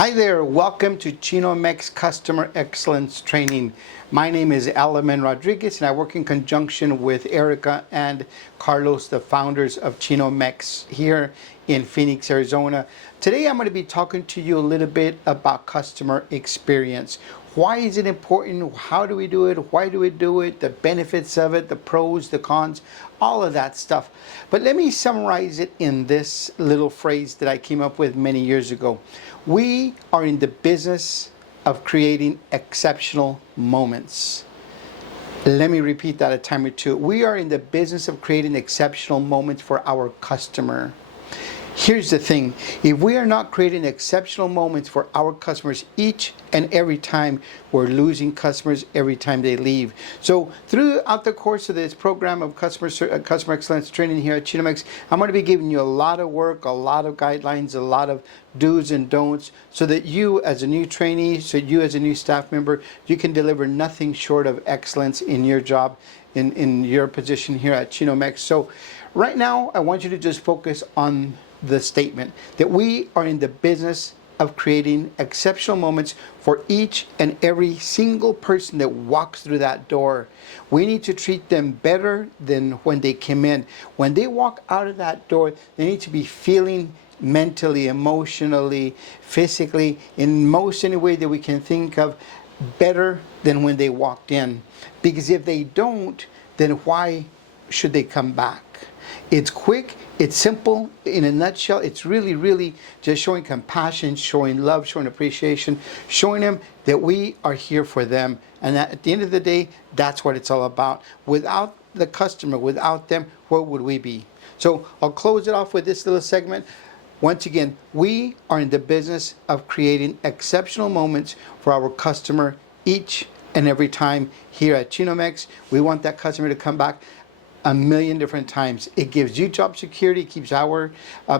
Hi there, welcome to Chino-Mex Customer Excellence Training. My name is Elaman's1234 and I work in conjunction with Erica and Carlos, the founders of Chino-Mex here in Phoenix, Arizona. Today I'm going to be talking to you a little bit about customer experience. Why is it important? How do we do it? Why do we do it? The benefits of it, the pros, the cons, all of that stuff. But let me summarize it in this little phrase that I came up with many years ago. We are in the business of creating exceptional moments. Let me repeat that a time or two. We are in the business of creating exceptional moments for our customer. Here's the thing, if we are not creating exceptional moments for our customers each and every time, we're losing customers every time they leave. So throughout the course of this program of customer excellence training here at Chino-Mex, I'm going to be giving you a lot of work, a lot of guidelines, a lot of do's and don'ts, so that you as a new trainee, so you as a new staff member, you can deliver nothing short of excellence in your job, in your position here at Chino-Mex. So right now, I want you to just focus on the statement that we are in the business of creating exceptional moments for each and every single person that walks through that door. We need to treat them better than when they came in. When they walk out of that door, they need to be feeling mentally, emotionally, physically, in most any way that we can think of, better than when they walked in. Because if they don't, then why should they come back? It's quick, it's simple, in a nutshell, it's really just showing compassion, showing love, showing appreciation, showing them that we are here for them. And that at the end of the day, that's what it's all about. Without the customer, without them, where would we be? So I'll close it off with this little segment. Once again, we are in the business of creating exceptional moments for our customer each and every time here at Chino-Mex. We want that customer to come back a million different times. It gives you job security, keeps our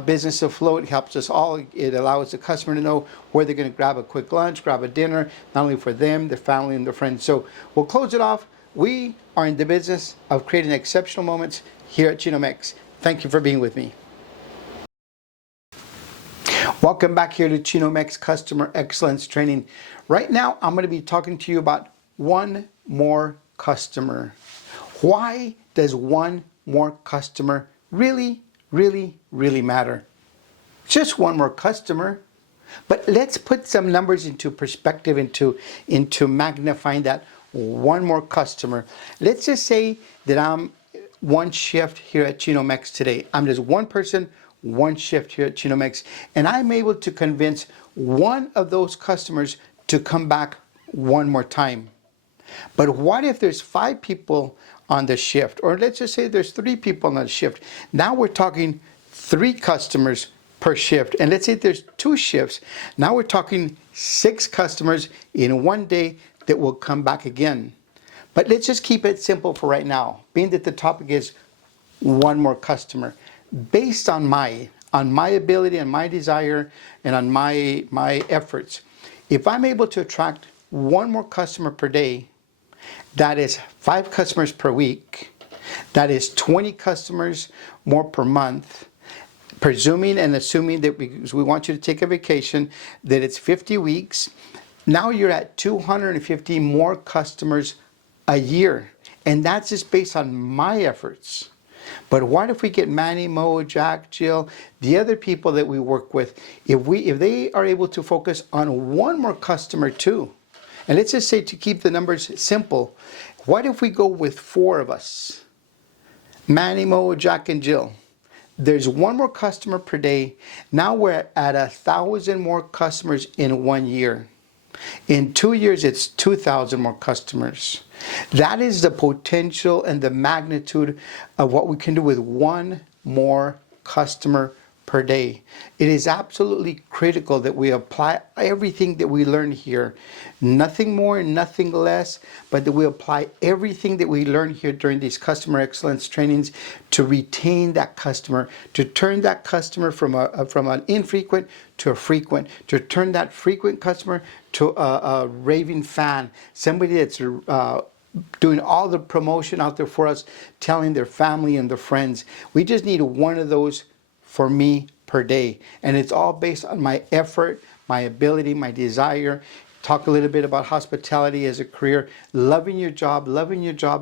business afloat, it helps us all. It allows the customer to know where they're going to grab a quick lunch, grab a dinner, not only for them, their family, and their friends. So we'll close it off. We are in the business of creating exceptional moments here at Chino-Mex. Thank you for being with me. Welcome back here to Chino-Mex Customer Excellence Training. Right now, I'm going to be talking to you about one more customer. Why does one more customer really matter? Just one more customer. But let's put some numbers into perspective, into magnifying that one more customer. Let's just say that I'm one shift here at Chino-Mex today. I'm just one person, one shift here at Chino-Mex, and I'm able to convince one of those customers to come back one more time. But what if there's 5 people on the shift? Or let's just say there's 3 people on the shift. Now we're talking 3 customers per shift. And let's say there's 2 shifts. Now we're talking 6 customers in one day that will come back again. But let's just keep it simple for right now, being that the topic is one more customer. Based on my ability and my desire and on my efforts, if I'm able to attract one more customer per day, that is 5 customers per week. That is 20 customers more per month. Presuming and assuming that because we want you to take a vacation, that it's 50 weeks. Now you're at 250 more customers a year. And that's just based on my efforts. But what if we get Manny, Mo, Jack, Jill, the other people that we work with, if they are able to focus on one more customer too? And let's just say, to keep the numbers simple, what if we go with 4 of us? Manny, Mo, Jack, and Jill. There's one more customer per day. Now we're at 1,000 more customers in 1 year. In 2 years, it's 2,000 more customers. That is the potential and the magnitude of what we can do with one more customer per day. It is absolutely critical that we apply everything that we learn here. Nothing more, nothing less, but that we apply everything that we learn here during these customer excellence trainings to retain that customer, to turn that customer from an infrequent to a frequent, to turn that frequent customer to a raving fan, somebody that's doing all the promotion out there for us, telling their family and their friends. We just need one of those for me per day. And it's all based on my effort, my ability, my desire. Talk a little bit about hospitality as a career, loving your job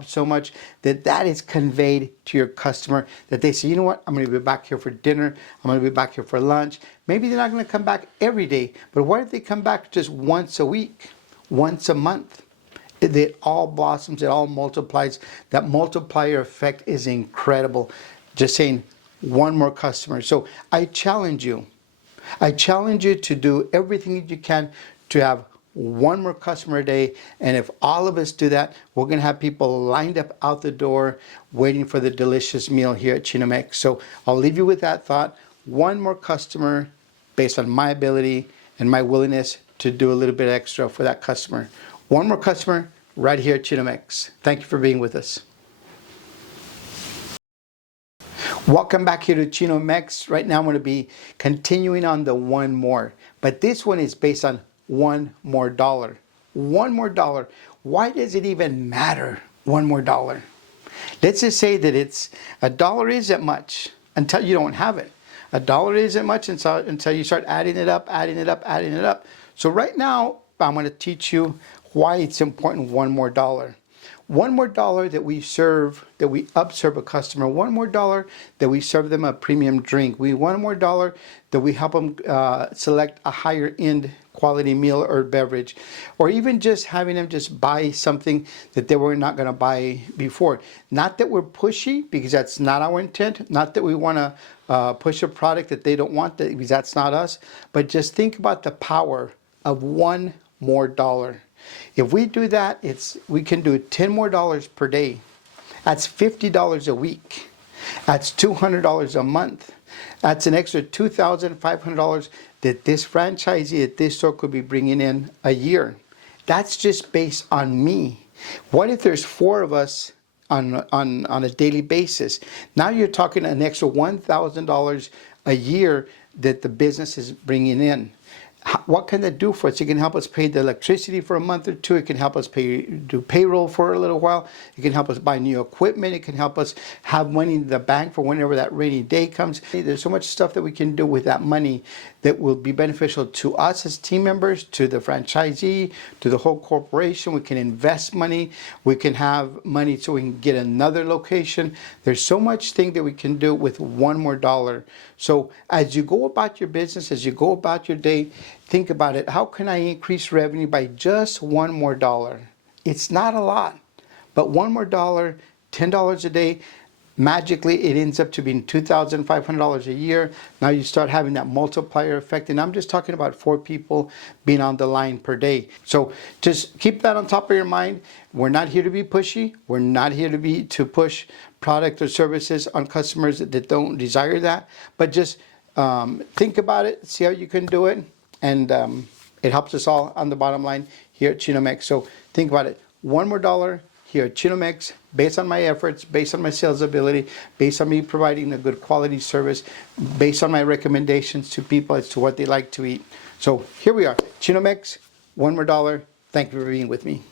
so much that that is conveyed to your customer, that they say, you know what, I'm going to be back here for dinner, I'm going to be back here for lunch. Maybe they're not going to come back every day, but what if they come back just once a week, once a month? It all blossoms, it all multiplies. That multiplier effect is incredible. Just saying, one more customer. So I challenge you to do everything that you can to have one more customer a day. And if all of us do that, we're going to have people lined up out the door waiting for the delicious meal here at Chino-Mex. So I'll leave you with that thought. One more customer based on my ability and my willingness to do a little bit extra for that customer. One more customer right here at Chino-Mex. Thank you for being with us. Welcome back here to Chino-Mex. Right now I'm going to be continuing on the one more. But this one is based on one more dollar. One more dollar. Why does it even matter? One more dollar. Let's just say that it's a dollar isn't much until you don't have it. A dollar isn't much until you start adding it up. So right now I'm going to teach you why it's important. One more dollar. One more dollar that we serve, that we upserve a customer. One more dollar that we serve them a premium drink. One more dollar that we help them select a higher end quality meal or beverage, or even just having them just buy something that they were not going to buy before. Not that we're pushy, because that's not our intent. Not that we want to push a product that they don't want, because that's not us. But just think about the power of one more dollar. If we do that, we can do $10 more per day. That's $50 a week. That's $200 a month. That's an extra $2,500 that this franchisee at this store could be bringing in a year. That's just based on me. What if there's 4 of us on a daily basis? Now you're talking an extra $1,000 a year that the business is bringing in. What can that do for us? It can help us pay the electricity for a month or two. It can help us do payroll for a little while. It can help us buy new equipment. It can help us have money in the bank for whenever that rainy day comes. There's so much stuff that we can do with that money that will be beneficial to us as team members, to the franchisee, to the whole corporation. We can invest money. We can have money so we can get another location. There's so much thing that we can do with one more dollar. So as you go about your business, as you go about your day, think about it. How can I increase revenue by just one more dollar? It's not a lot, but one more dollar, $10 a day, magically it ends up to being $2,500 a year. Now you start having that multiplier effect, and I'm just talking about 4 people being on the line per day. So just keep that on top of your mind. We're not here to be pushy. We're not here to push product or services on customers that don't desire that, but just think about it, see how you can do it, and it helps us all on the bottom line here at Chino-Mex. So think about it. One more dollar here at Chino-Mex, based on my efforts, based on my sales ability, based on me providing a good quality service, based on my recommendations to people as to what they like to eat. So here we are, Chino-Mex, one more dollar. Thank you for being with me.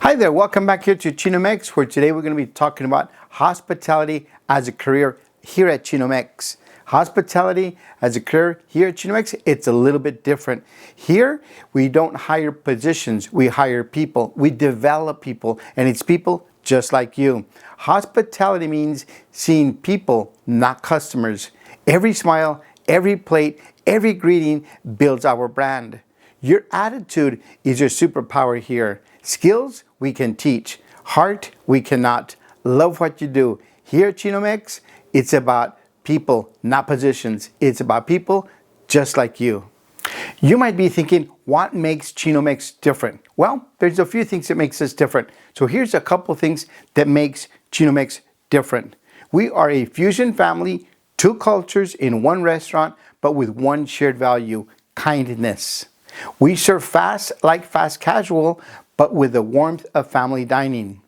Hi there, welcome back here to Chino-Mex, where today we're going to be talking about hospitality as a career here at Chino-Mex. Hospitality as a career here at Chino-Mex, it's a little bit different. Here, we don't hire positions, we hire people. We develop people, and it's people just like you. Hospitality means seeing people, not customers. Every smile, every plate, every greeting builds our brand. Your attitude is your superpower here. Skills, we can teach. Heart, we cannot. Love what you do. Here at Chino-Mex, it's about people, not positions. It's about people just like you. You might be thinking, what makes Chino-Mex different? Well, there's a few things that makes us different. So here's a couple things that makes Chino-Mex different. We are a fusion family, 2 cultures in one restaurant, but with one shared value, kindness. We serve fast like fast casual, but with the warmth of family dining.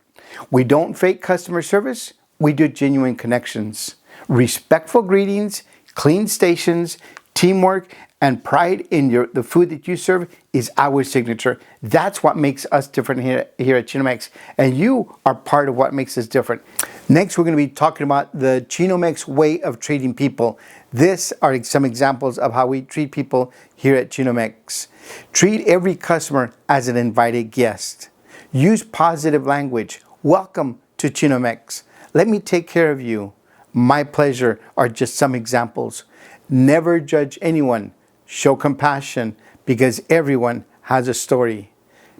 We don't fake customer service, we do genuine connections. Respectful greetings, clean stations, teamwork, and pride in the food that you serve is our signature. That's what makes us different here at Chino-Mex, and you are part of what makes us different. Next, we're going to be talking about the Chino-Mex way of treating people. These are some examples of how we treat people here at Chino-Mex. Treat every customer as an invited guest. Use positive language. Welcome to Chino-Mex. Let me take care of you. My pleasure are just some examples. Never judge anyone. Show compassion because everyone has a story.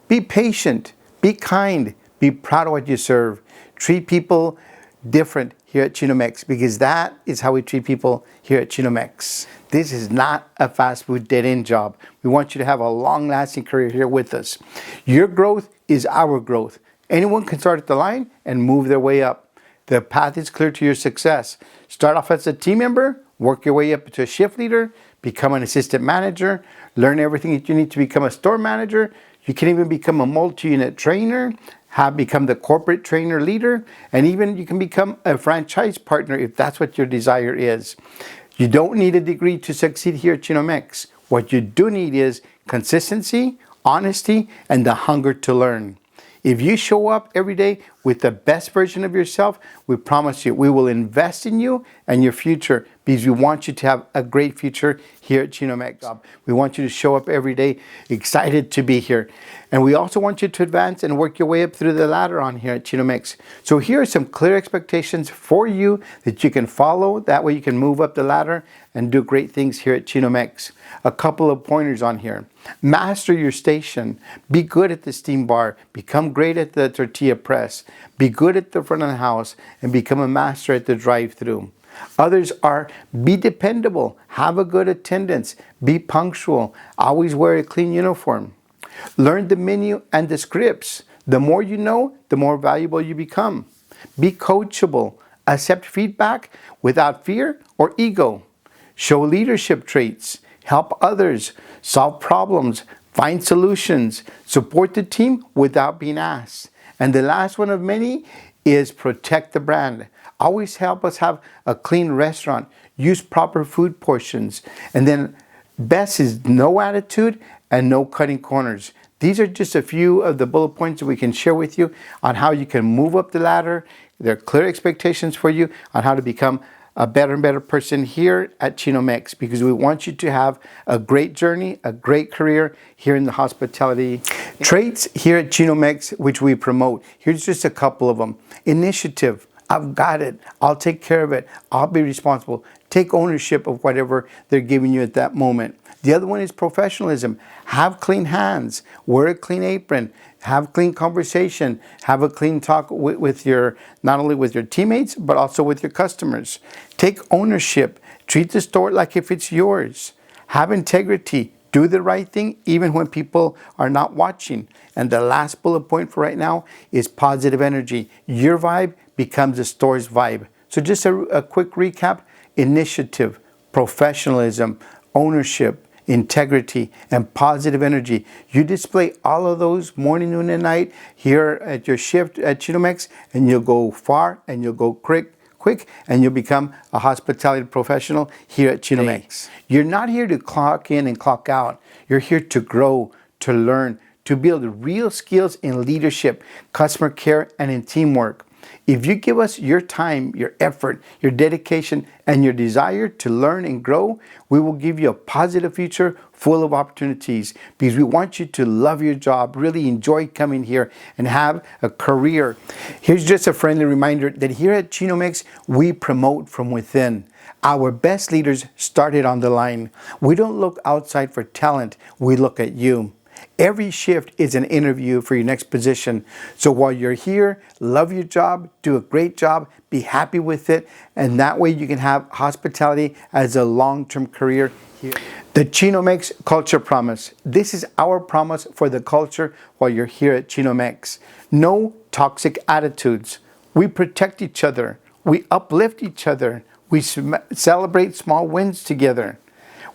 Be patient. Be kind. Be proud of what you serve. Treat people different here at Chino-Mex because that is how we treat people here at Chino-Mex. This is not a fast food dead-end job. We want you to have a long-lasting career here with us. Your growth is our growth. Anyone can start at the line and move their way up. The path is clear to your success. Start off as a team member, work your way up to a shift leader, become an assistant manager, learn everything that you need to become a store manager. You can even become a multi-unit trainer, become the corporate trainer leader, and even you can become a franchise partner if that's what your desire is. You don't need a degree to succeed here at Chino-Mex. What you do need is consistency, honesty, and the hunger to learn. If you show up every day with the best version of yourself, we promise you we will invest in you and your future because we want you to have a great future here at Chino-Mex. We want you to show up every day excited to be here. And we also want you to advance and work your way up through the ladder on here at Chino-Mex. So here are some clear expectations for you that you can follow. That way you can move up the ladder and do great things here at Chino-Mex. A couple of pointers on here. Master your station. Be good at the steam bar. Become great at the tortilla press. Be good at the front of the house and become a master at the drive-thru. Others are be dependable. Have a good attendance. Be punctual. Always wear a clean uniform. Learn the menu and the scripts. The more you know, the more valuable you become. Be coachable. Accept feedback without fear or ego. Show leadership traits. Help others. Solve problems. Find solutions. Support the team without being asked. And the last one of many is protect the brand. Always help us have a clean restaurant. Use proper food portions. And then best is no attitude and no cutting corners. These are just a few of the bullet points that we can share with you on how you can move up the ladder. There are clear expectations for you on how to become a better and better person here at Chino-Mex because we want you to have a great journey, a great career here in the hospitality. Traits here at Chino-Mex which we promote. Here's just a couple of them. Initiative. I've got it. I'll take care of it. I'll be responsible. Take ownership of whatever they're giving you at that moment. The other one is professionalism. Have clean hands. Wear a clean apron. Have clean conversation. Have a clean talk with your, not only with your teammates, but also with your customers. Take ownership. Treat the store like if it's yours. Have integrity. Do the right thing even when people are not watching. And the last bullet point for right now is positive energy. Your vibe becomes the store's vibe. So just a quick recap. Initiative, professionalism, ownership, integrity, and positive energy. You display all of those morning, noon, and night here at your shift at Chino-Mex, and you'll go far and you'll go quick, and you'll become a hospitality professional here at Chino-Mex. You're not here to clock in and clock out. You're here to grow, to learn, to build real skills in leadership, customer care, and in teamwork. If you give us your time, your effort, your dedication, and your desire to learn and grow, we will give you a positive future full of opportunities because we want you to love your job, really enjoy coming here, and have a career. Here's just a friendly reminder that here at Chino-Mex, we promote from within. Our best leaders started on the line. We don't look outside for talent, we look at you. Every shift is an interview for your next position. So while you're here, love your job, do a great job, be happy with it, and that way you can have hospitality as a long-term career here. The Chino-Mex Culture Promise. This is our promise for the culture while you're here at Chino-Mex. No toxic attitudes. We protect each other. We uplift each other. We celebrate small wins together.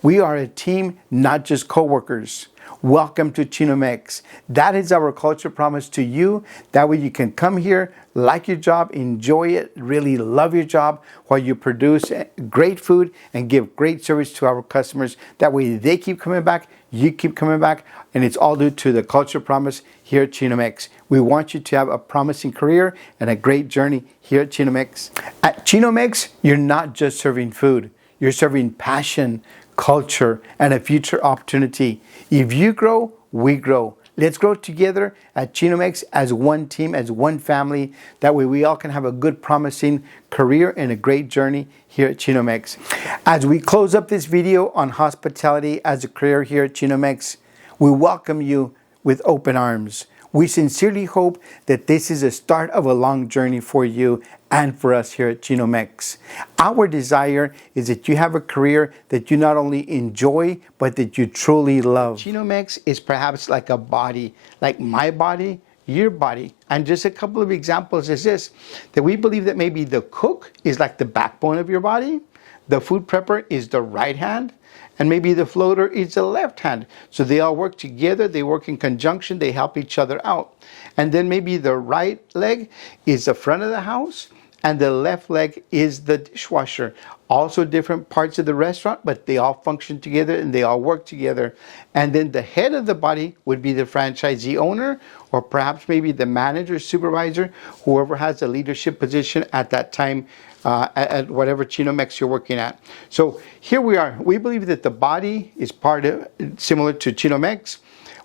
We are a team, not just co-workers. Welcome to Chino-Mex. That is our culture promise to you. That way you can come here, like your job, enjoy it, really love your job while you produce great food and give great service to our customers. That way they keep coming back, you keep coming back, and it's all due to the culture promise here at Chino-Mex. We want you to have a promising career and a great journey here at Chino-Mex. At Chino-Mex, you're not just serving food. You're serving passion, culture, and a future opportunity. If you grow, we grow. Let's grow together at Chino-Mex as one team, as one family. That way we all can have a good, promising career and a great journey here at Chino-Mex. As we close up this video on hospitality as a career here at Chino-Mex, we welcome you with open arms. We sincerely hope that this is the start of a long journey for you and for us here at Chino-Mex. Our desire is that you have a career that you not only enjoy, but that you truly love. Chino-Mex is perhaps like a body, like my body, your body. And just a couple of examples is this, that we believe that maybe the cook is like the backbone of your body, the food prepper is the right hand, and maybe the floater is the left hand. So they all work together, they work in conjunction, they help each other out. And then maybe the right leg is the front of the house, and the left leg is the dishwasher. Also different parts of the restaurant, but they all function together and they all work together. And then the head of the body would be the franchisee owner, or perhaps maybe the manager, supervisor, whoever has a leadership position at that time, at whatever Chino-Mex you're working at. So here we are. We believe that the body is part of, similar to Chino-Mex.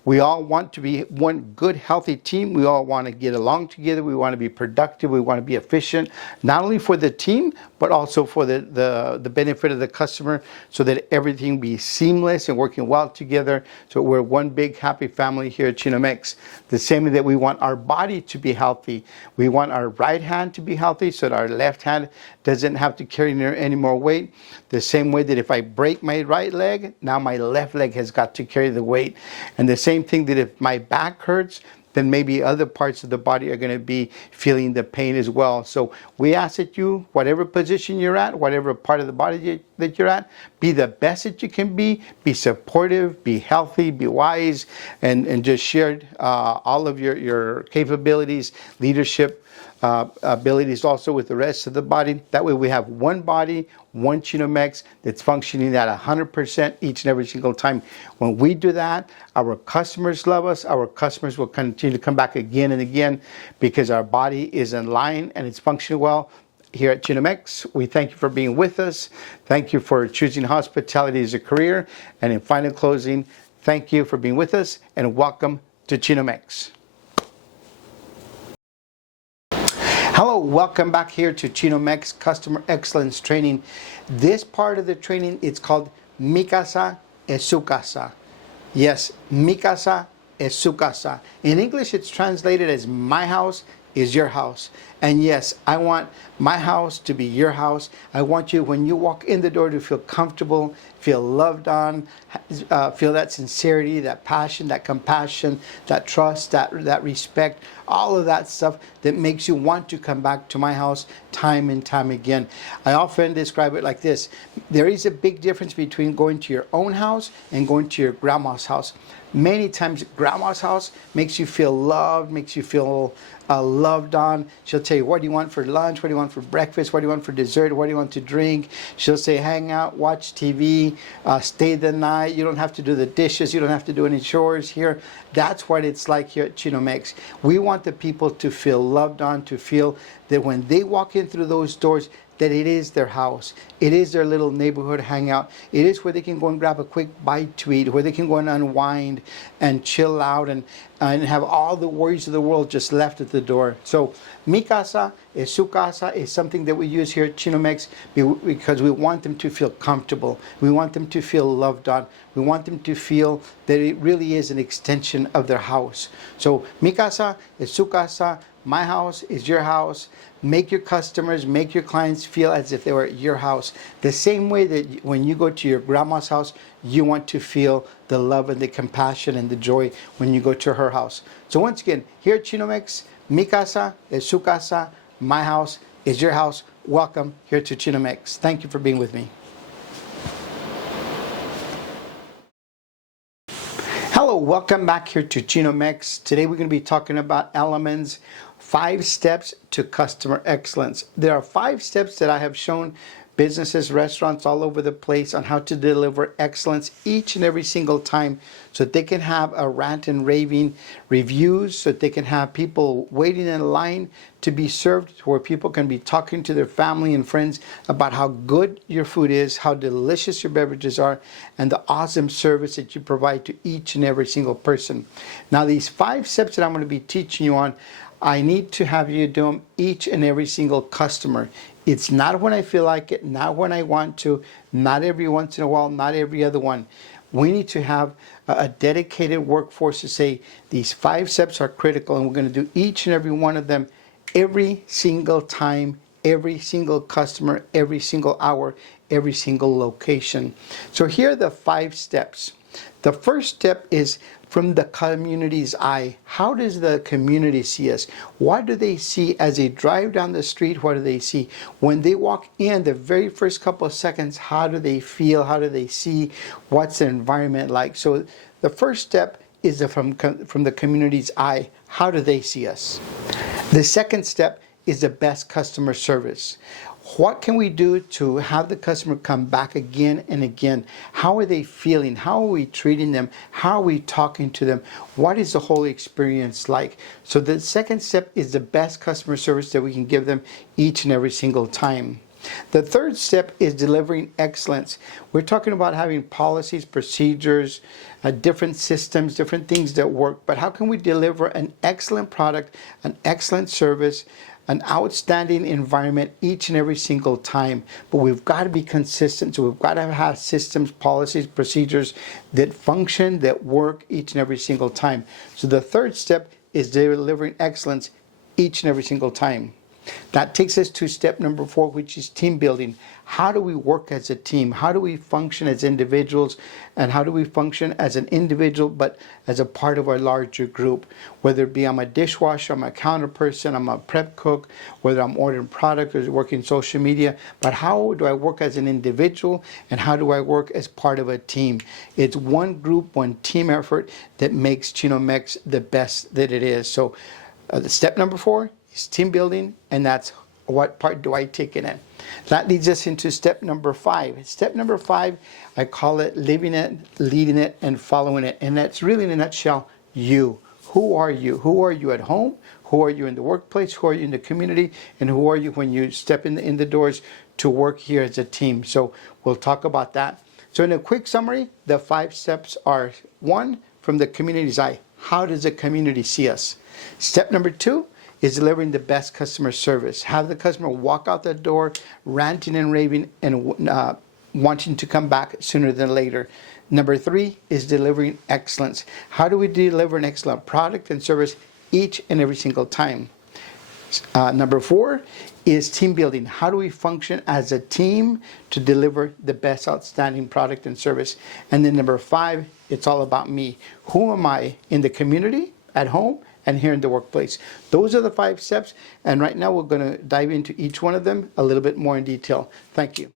We all want to be one good, healthy team. We all want to get along together. We want to be productive. We want to be efficient, not only for the team, but also for the benefit of the customer, so that everything be seamless and working well together. So we're one big happy family here at Chino-Mex. The same way that we want our body to be healthy. We want our right hand to be healthy so that our left hand doesn't have to carry any more weight. The same way that if I break my right leg, now my left leg has got to carry the weight. And the same thing that if my back hurts, then maybe other parts of the body are going to be feeling the pain as well. So we ask that you, whatever position you're at, whatever part of the body that you're at, be the best that you can be supportive, be healthy, be wise, and just share all of your capabilities, leadership abilities also with the rest of the body. That way we have one body, one Chino-Mex that's functioning at 100% each and every single time. When we do that, our customers love us. Our customers will continue to come back again and again because our body is in line and it's functioning well. Here at Chino-Mex, we thank you for being with us. Thank you for choosing hospitality as a career. And in final closing, thank you for being with us and welcome to Chino-Mex. Hello, welcome back here to Chino-Mex Customer Excellence Training. This part of the training, it's called Mi Casa es Su Casa. Yes, Mi Casa es Su Casa. In English, it's translated as my house is your house. And yes, I want my house to be your house. I want you, when you walk in the door, to feel comfortable, feel loved on, feel that sincerity, that passion, that compassion, that trust, that respect, all of that stuff that makes you want to come back to my house time and time again. I often describe it like this. There is a big difference between going to your own house and going to your grandma's house. Many times grandma's house makes you feel loved, makes you feel loved on. She'll tell you, what do you want for lunch? What do you want for breakfast? What do you want for dessert? What do you want to drink? She'll say, hang out, watch TV, stay the night. You don't have to do the dishes. You don't have to do any chores here. That's what it's like here at Chino-Mex. We want the people to feel loved on, to feel that when they walk in through those doors, that it is their house. It is their little neighborhood hangout. It is where they can go and grab a quick bite to eat, where they can go and unwind and chill out and have all the worries of the world just left at the door. So Mi Casa es Su Casa is something that we use here at Chino-Mex because we want them to feel comfortable. We want them to feel loved on. We want them to feel that it really is an extension of their house. So Mi Casa es Su Casa. My house is your house. Make your customers, make your clients feel as if they were at your house. The same way that when you go to your grandma's house, you want to feel the love and the compassion and the joy when you go to her house. So once again, here at Chino-Mex, Mi Casa es Su Casa. My house is your house. Welcome here to Chino-Mex. Thank you for being with me. Hello, Hello, welcome back here to Chino-Mex. Today we're going to be talking about Elaman's 5 steps to customer excellence. There are 5 steps that I have shown businesses, restaurants all over the place on how to deliver excellence each and every single time so that they can have a rant and raving reviews, so that they can have people waiting in line to be served, where people can be talking to their family and friends about how good your food is, how delicious your beverages are, and the awesome service that you provide to each and every single person. Now, these 5 steps that I'm going to be teaching you on, I need to have you do them each and every single customer. It's not when I feel like it, not when I want to, not every once in a while, not every other one. We need to have a dedicated workforce to say these 5 steps are critical, and we're going to do each and every one of them every single time, every single customer, every single hour, every single location. So here are the 5 steps. The first step is from the community's eye. How does the community see us? What do they see as they drive down the street? What do they see? When they walk in, the very first couple of seconds, how do they feel? How do they see? What's the environment like? So the first step is from the community's eye. How do they see us? The second step is the best customer service. What can we do to have the customer come back again and again? How are they feeling? How are we treating them? How are we talking to them? What is the whole experience like? So the second step is the best customer service that we can give them each and every single time. The third step is delivering excellence. We're talking about having policies, procedures, different systems, different things that work. But how can we deliver an excellent product, an excellent service, an outstanding environment each and every single time? But we've got to be consistent. So we've got to have systems, policies, procedures that function, that work each and every single time. So the third step is delivering excellence each and every single time. That takes us to step number 4, which is team building. How do we work as a team? How do we function as individuals? And how do we function as an individual, but as a part of our larger group? Whether it be I'm a dishwasher, I'm a counter person, I'm a prep cook, whether I'm ordering product or working social media. But how do I work as an individual, and how do I work as part of a team? It's one group, one team effort that makes Chino-Mex the best that it is. So the step number 4 is team building, and that's what part do I take in it. That leads us into step number 5. Step number 5, I call it living it, leading it, and following it. And that's really, in a nutshell, you. Who are you? Who are you at home? Who are you in the workplace? Who are you in the community? And who are you when you step in the doors to work here as a team? So we'll talk about that. So in a quick summary, the 5 steps are: 1, from the community's eye. How does the community see us? Step number 2 is delivering the best customer service. Have the customer walk out the door ranting and raving and wanting to come back sooner than later. Number 3 is delivering excellence. How do we deliver an excellent product and service each and every single time? Number 4 is team building. How do we function as a team to deliver the best outstanding product and service? And then number 5, it's all about me. Who am I in the community, at home, and here in the workplace? Those are the 5 steps, and right now we're going to dive into each one of them a little bit more in detail. Thank you.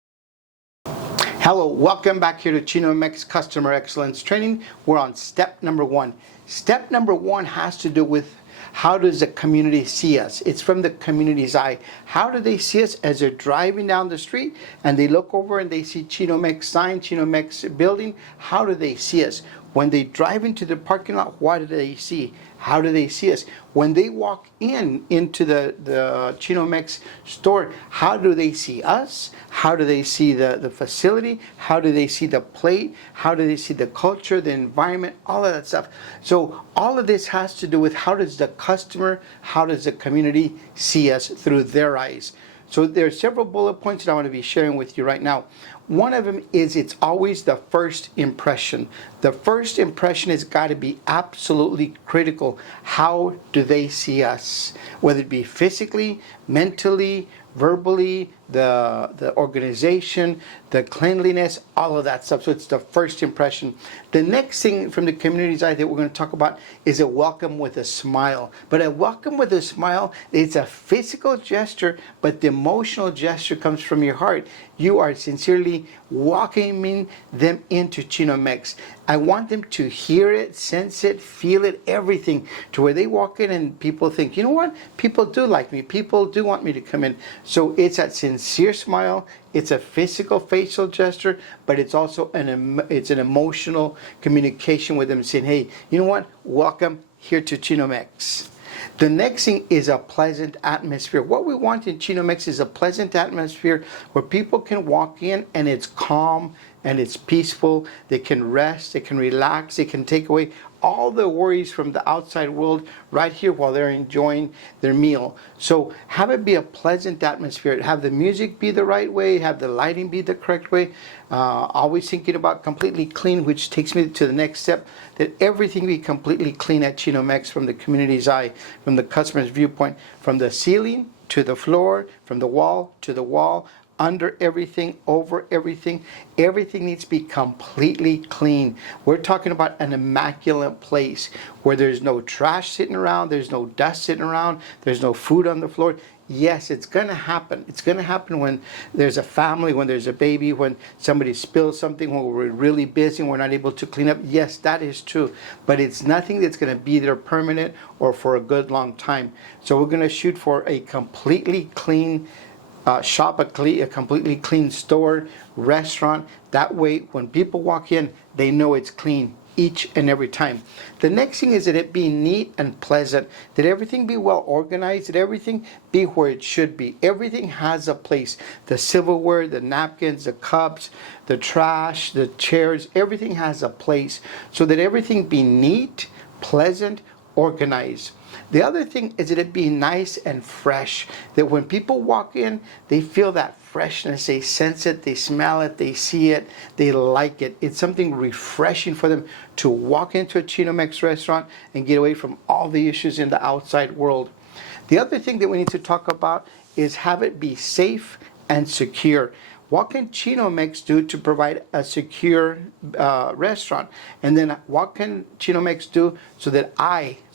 Hello, welcome back here to Chino-Mex Customer Excellence Training. We're on step number 1. Step number 1 has to do with how does the community see us? It's from the community's eye. How do they see us as they're driving down the street and they look over and they see Chino-Mex sign, Chino-Mex building? How do they see us? When they drive into the parking lot, what do they see? How do they see us? When they walk into the Chino-Mex store, how do they see us? How do they see the facility? How do they see the plate? How do they see the culture, the environment, all of that stuff? So all of this has to do with how does the customer, how does the community see us through their eyes? So there are several bullet points that I want to be sharing with you right now. One of them is it's always the first impression. The first impression has got to be absolutely critical. How do they see us? Whether it be physically, mentally, verbally, the organization, the cleanliness, all of that stuff. So it's the first impression. The next thing from the community's eye that we're going to talk about is a welcome with a smile. But a welcome with a smile, it's a physical gesture, but the emotional gesture comes from your heart. You are sincerely welcoming them into Chino-Mex. I want them to hear it, sense it, feel it, everything, to where they walk in and people think, you know what? People do like me. People do want me to come in. So it's that sincere smile. It's a physical facial gesture, but it's also an emotional communication with them, saying, hey, you know what? Welcome here to Chino-Mex. The next thing is a pleasant atmosphere. What we want in Chino-Mex is a pleasant atmosphere where people can walk in and it's calm and it's peaceful. They can rest, they can relax, they can take away all the worries from the outside world right here while they're enjoying their meal. So have it be a pleasant atmosphere. Have the music be the right way, have the lighting be the correct way. Always thinking about completely clean, which takes me to the next step, that everything be completely clean at Chino-Mex from the community's eye, from the customer's viewpoint, from the ceiling to the floor, from the wall to the wall, under everything, over everything. Everything needs to be completely clean. We're talking about an immaculate place where there's no trash sitting around, there's no dust sitting around, there's no food on the floor. Yes, it's going to happen. It's going to happen when there's a family, when there's a baby, when somebody spills something, when we're really busy and we're not able to clean up. Yes, that is true. But it's nothing that's going to be there permanent or for a good long time. So we're going to shoot for a completely clean shop, a completely clean store, restaurant. That way, when people walk in, they know it's clean each and every time. The next thing is that it be neat and pleasant, that everything be well organized, that everything be where it should be. Everything has a place. The silverware, the napkins, the cups, the trash, the chairs, everything has a place, so that everything be neat, pleasant, organized. The other thing is that it be nice and fresh, that when people walk in, they feel that freshness, they sense it, they smell it, they see it, they like it. It's something refreshing for them to walk into a Chino-Mex restaurant and get away from all the issues in the outside world. The other thing that we need to talk about is have it be safe and secure. What can Chino-Mex do to provide a secure restaurant? And then what can Chino-Mex do so that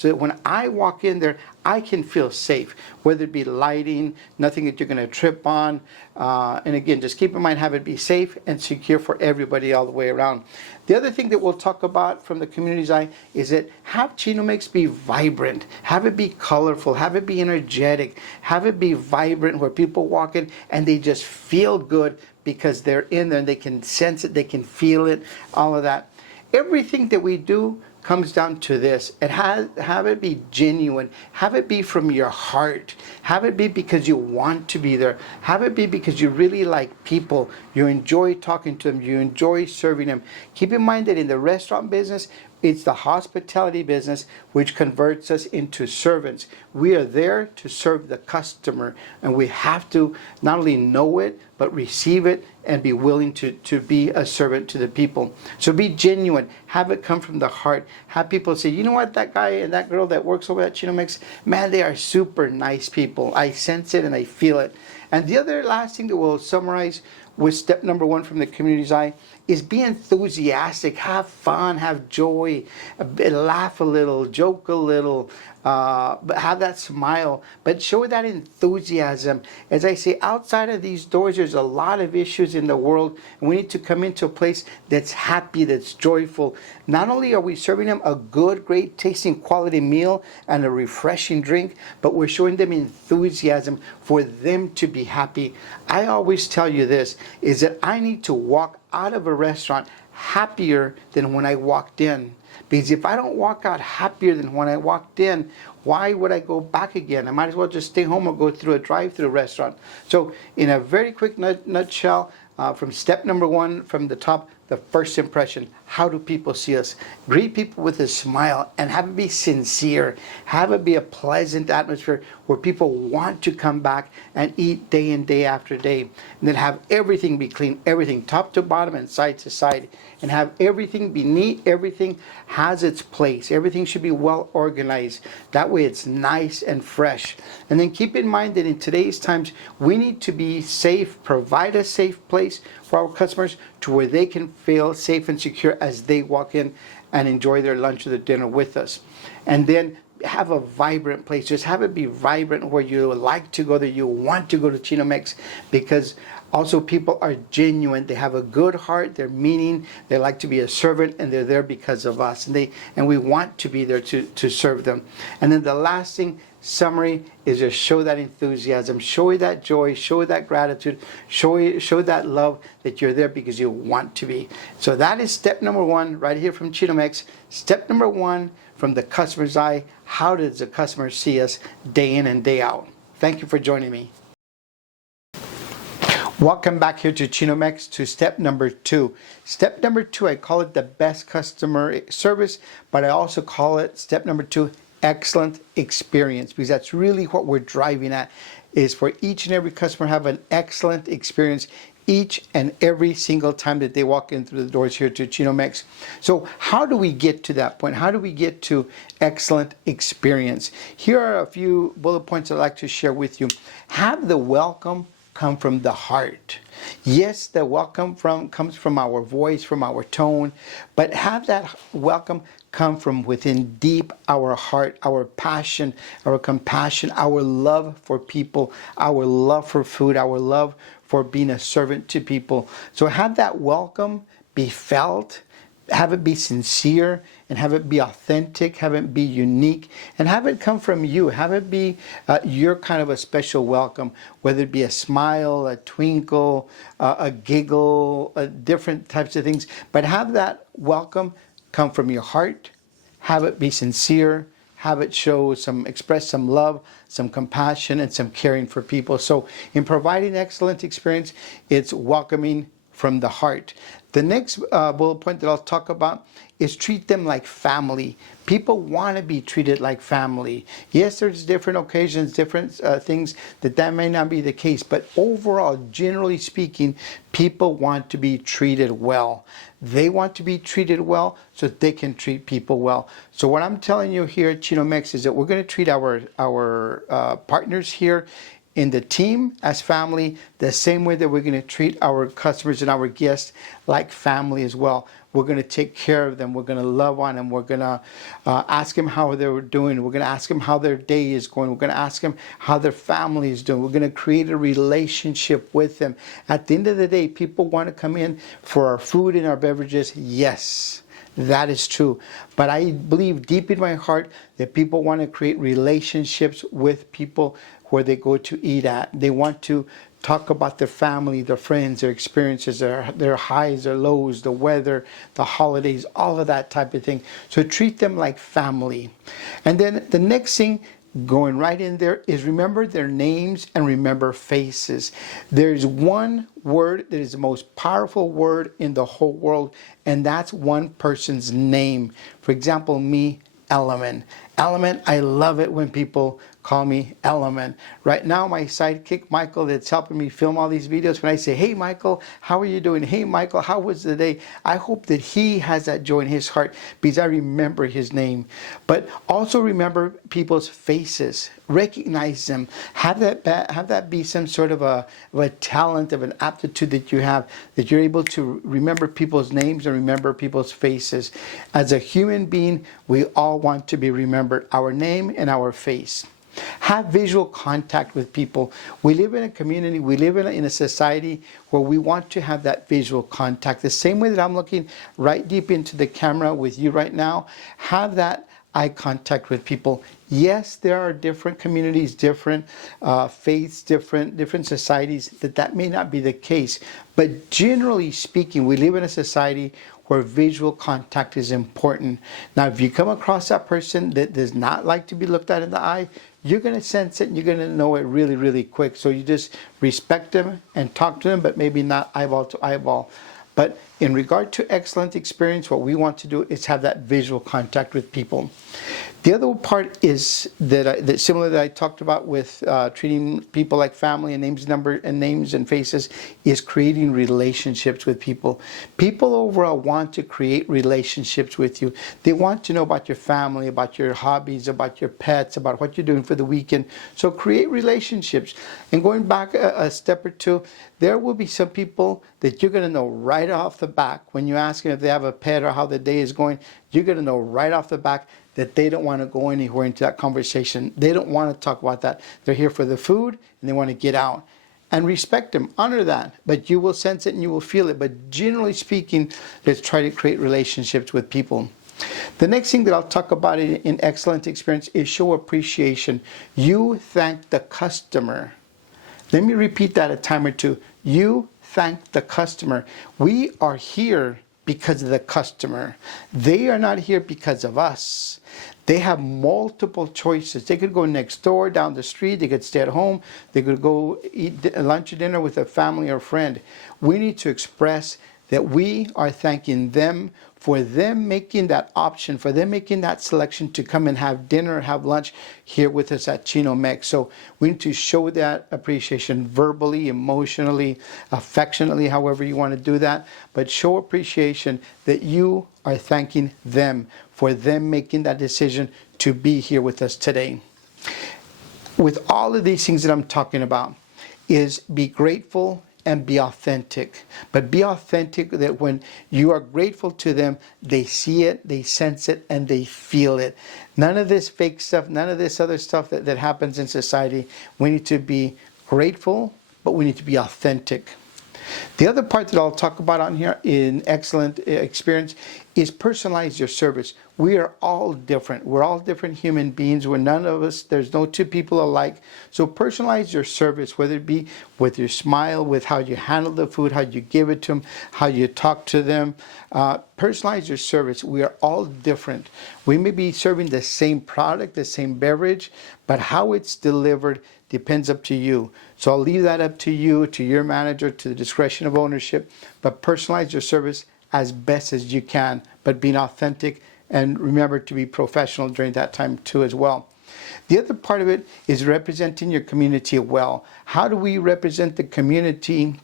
when I walk in there, I can feel safe, whether it be lighting, nothing that you're going to trip on. And again, just keep in mind, have it be safe and secure for everybody all the way around. The other thing that we'll talk about from the community's eye is that have Chino-Mex be vibrant, have it be colorful, have it be energetic, have it be vibrant where people walk in and they just feel good because they're in there and they can sense it, they can feel it, all of that. Everything that we do comes down to this. Have it be genuine. Have it be from your heart. Have it be because you want to be there. Have it be because you really like people. You enjoy talking to them. You enjoy serving them. Keep in mind that in the restaurant business, it's the hospitality business which converts us into servants. We are there to serve the customer, and we have to not only know it, but receive it and be willing to be a servant to the people. So be genuine. Have it come from the heart. Have people say, you know what, that guy and that girl that works over at Chino-Mex, man, they are super nice people. I sense it and I feel it. And the other last thing that we'll summarize with step number 1 from the community's eye is be enthusiastic, have fun, have joy, laugh a little, joke a little, but have that smile, but show that enthusiasm. As I say, outside of these doors, there's a lot of issues in the world, and we need to come into a place that's happy, that's joyful. Not only are we serving them a good, great tasting quality meal and a refreshing drink, but we're showing them enthusiasm for them to be happy. I always tell you this, is that I need to walk out of a restaurant happier than when I walked in. Because if I don't walk out happier than when I walked in, why would I go back again? I might as well just stay home or go through a drive-through restaurant. So in a very quick nutshell, from step number 1 from the top, the first impression. How do people see us? Greet people with a smile and have it be sincere. Have it be a pleasant atmosphere where people want to come back and eat day in, day after day. And then have everything be clean, everything top to bottom and side to side. And have everything be neat, everything has its place. Everything should be well organized. That way it's nice and fresh. And then keep in mind that in today's times, we need to be safe, provide a safe place for our customers to where they can feel safe and secure as they walk in and enjoy their lunch or their dinner with us. And then have a vibrant place. Just have it be vibrant where you like to go there, you want to go to Chino-Mex, because also people are genuine. They have a good heart, they're meaning, they like to be a servant, and they're there because of us. And we want to be there to serve them. And then the last thing, summary, is just show that enthusiasm, show that joy, show that gratitude, show that love that you're there because you want to be. So that is step number one right here from Chino-Mex. Step number one from the customer's eye. How does the customer see us day in and day out? Thank you for joining me. Welcome back here to Chino-Mex to step number two. Step number two, I call it the best customer service, but I also call it step number two, excellent experience, because that's really what we're driving at, is for each and every customer have an excellent experience each and every single time that they walk in through the doors here to Chino-Mex. So how do we get to that point? How do we get to excellent experience? Here are a few bullet points I'd like to share with you. Have the welcome come from the heart. Yes, the welcome comes from our voice, from our tone, but have that welcome come from within deep our heart, our passion, our compassion, our love for people, our love for food, our love for being a servant to people. So have that welcome be felt, have it be sincere, and have it be authentic, have it be unique, and have it come from you. Have it be your kind of a special welcome, whether it be a smile, a twinkle, a giggle, different types of things. But have that welcome come from your heart, have it be sincere, have it express some love, some compassion, and some caring for people. So in providing excellent experience, it's welcoming from the heart. The next bullet point that I'll talk about is treat them like family. People want to be treated like family. Yes, there's different occasions, different things that may not be the case, but overall, generally speaking, people want to be treated well. They want to be treated well so that they can treat people well. So what I'm telling you here at Chino-Mex is that we're going to treat our partners here in the team as family, the same way that we're going to treat our customers and our guests like family as well. We're going to take care of them. We're going to love on them. We're going to ask them how they're doing. We're going to ask them how their day is going. We're going to ask them how their family is doing. We're going to create a relationship with them. At the end of the day, people want to come in for our food and our beverages. Yes, that is true. But I believe deep in my heart that people want to create relationships with people where they go to eat at. They want to talk about their family, their friends, their experiences, their highs, their lows, the weather, the holidays, all of that type of thing. So treat them like family. And then the next thing, going right in there, is remember their names and remember faces. There's one word that is the most powerful word in the whole world, and that's one person's name. For example, me, Elaman. Elaman, I love it when people call me Elaman. Right now, my sidekick, Michael, that's helping me film all these videos, when I say, hey, Michael, how are you doing? Hey, Michael, how was the day? I hope that he has that joy in his heart because I remember his name. But also remember people's faces. Recognize them. Have that be some sort of a talent, of an aptitude that you have, that you're able to remember people's names and remember people's faces. As a human being, we all want to be remembered, our name and our face. Have visual contact with people. We live in a community, we live in a society where we want to have that visual contact. The same way that I'm looking right deep into the camera with you right now, have that eye contact with people. Yes, there are different communities, different faiths, different societies that may not be the case. But generally speaking, we live in a society where visual contact is important. Now, if you come across that person that does not like to be looked at in the eye, you're going to sense it and you're going to know it really, really quick. So you just respect them and talk to them, but maybe not eyeball to eyeball. But in regard to excellent experience, what we want to do is have that visual contact with people. The other part is that similar that I talked about with treating people like family and names and faces, is creating relationships with people. People overall want to create relationships with you. They want to know about your family, about your hobbies, about your pets, about what you're doing for the weekend. So create relationships. And going back a step or two, there will be some people that you're going to know right off the back when you ask them if they have a pet or how the day is going. You're going to know right off the back that they don't want to go anywhere into that conversation. They don't want to talk about that. They're here for the food and they want to get out. And respect them, honor that. But you will sense it and you will feel it. But generally speaking, let's try to create relationships with people. The next thing that I'll talk about in excellent experience is show appreciation. You thank the customer. Let me repeat that a time or two. You thank the customer. We are here because of the customer. They are not here because of us. They have multiple choices. They could go next door, down the street. They could stay at home. They could go eat lunch or dinner with a family or friend. We need to express that we are thanking them for them making that option, for them making that selection to come and have dinner, have lunch here with us at Chino-Mex. So we need to show that appreciation verbally, emotionally, affectionately, however you want to do that. But show appreciation that you are thanking them for them making that decision to be here with us today. With all of these things that I'm talking about, is be grateful and be authentic. But be authentic that when you are grateful to them, they see it, they sense it, and they feel it. None of this fake stuff, none of this other stuff that happens in society. We need to be grateful, but we need to be authentic. The other part that I'll talk about on here in excellent experience is personalize your service. We are all different. We're all different human beings. We're none of us, there's no two people alike. So personalize your service, whether it be with your smile, with how you handle the food, how you give it to them, how you talk to them. Personalize your service. We are all different. We may be serving the same product, the same beverage, but how it's delivered depends up to you. So I'll leave that up to you, to your manager, to the discretion of ownership. But personalize your service as best as you can, but being authentic, and remember to be professional during that time too as well. The other part of it is representing your community well. How do we represent the community?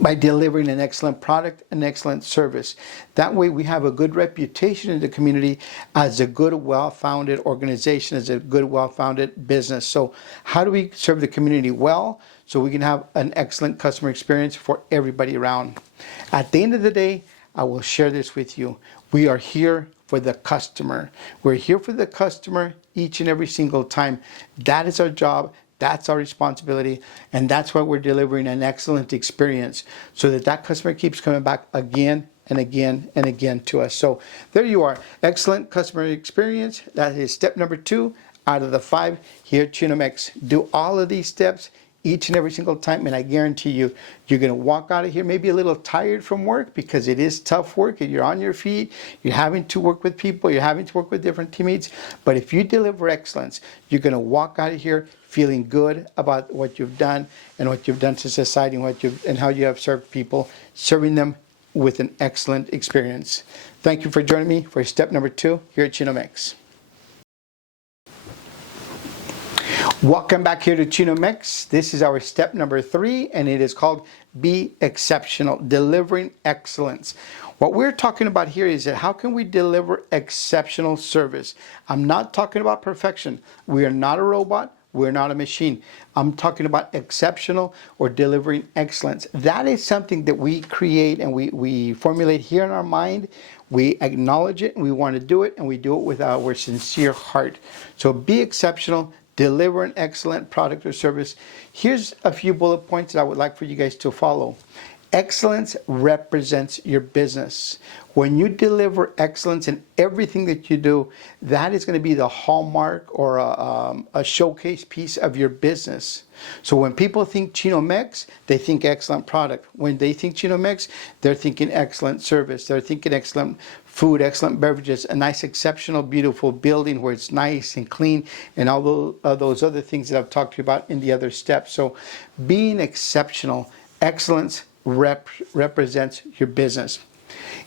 By delivering an excellent product, an excellent service. That way we have a good reputation in the community as a good, well-founded organization, as a good, well-founded business. So how do we serve the community well so we can have an excellent customer experience for everybody around? At the end of the day, I will share this with you. We are here for the customer. We're here for the customer each and every single time. That is our job. That's our responsibility, and that's why we're delivering an excellent experience so that that customer keeps coming back again and again and again to us. So there you are. Excellent customer experience. That is step number 2 out of the 5 here at Chino-Mex. Do all of these steps each and every single time, and I guarantee you, you're going to walk out of here maybe a little tired from work because it is tough work and you're on your feet, you're having to work with people, you're having to work with different teammates. But if you deliver excellence, you're going to walk out of here feeling good about what you've done and what you've done to society and how you have served people, serving them with an excellent experience. Thank you for joining me for step number 2 here at Chino-Mex. Welcome back here to Chino-Mex. This is our step number 3, and it is called Be Exceptional, delivering excellence. What we're talking about here is that how can we deliver exceptional service? I'm not talking about perfection. We are not a robot. We're not a machine. I'm talking about exceptional or delivering excellence. That is something that we create and we formulate here in our mind. We acknowledge it and we want to do it, and we do it with our sincere heart. So be exceptional. Deliver an excellent product or service. Here's a few bullet points that I would like for you guys to follow. Excellence represents your business. When you deliver excellence in everything that you do, that is going to be the hallmark or a showcase piece of your business. So when people think Chino-Mex, they think excellent product. When they think Chino-Mex, they're thinking excellent service. They're thinking excellent food, excellent beverages, a nice, exceptional, beautiful building where it's nice and clean, and all those other things that I've talked to you about in the other steps. So being exceptional, excellence represents your business.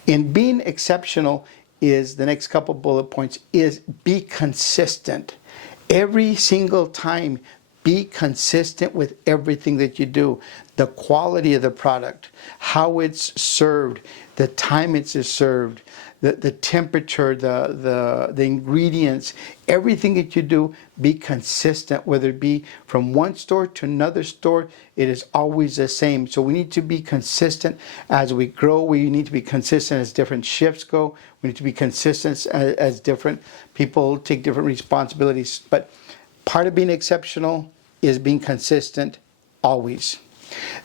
In being exceptional, is, the next couple bullet points, is be consistent. Every single time, be consistent with everything that you do. The quality of the product, how it's served, the time it's served, the temperature, the ingredients, everything that you do, be consistent. Whether it be from one store to another store, it is always the same. So we need to be consistent as we grow. We need to be consistent as different shifts go. We need to be consistent as different people take different responsibilities. But part of being exceptional is being consistent always.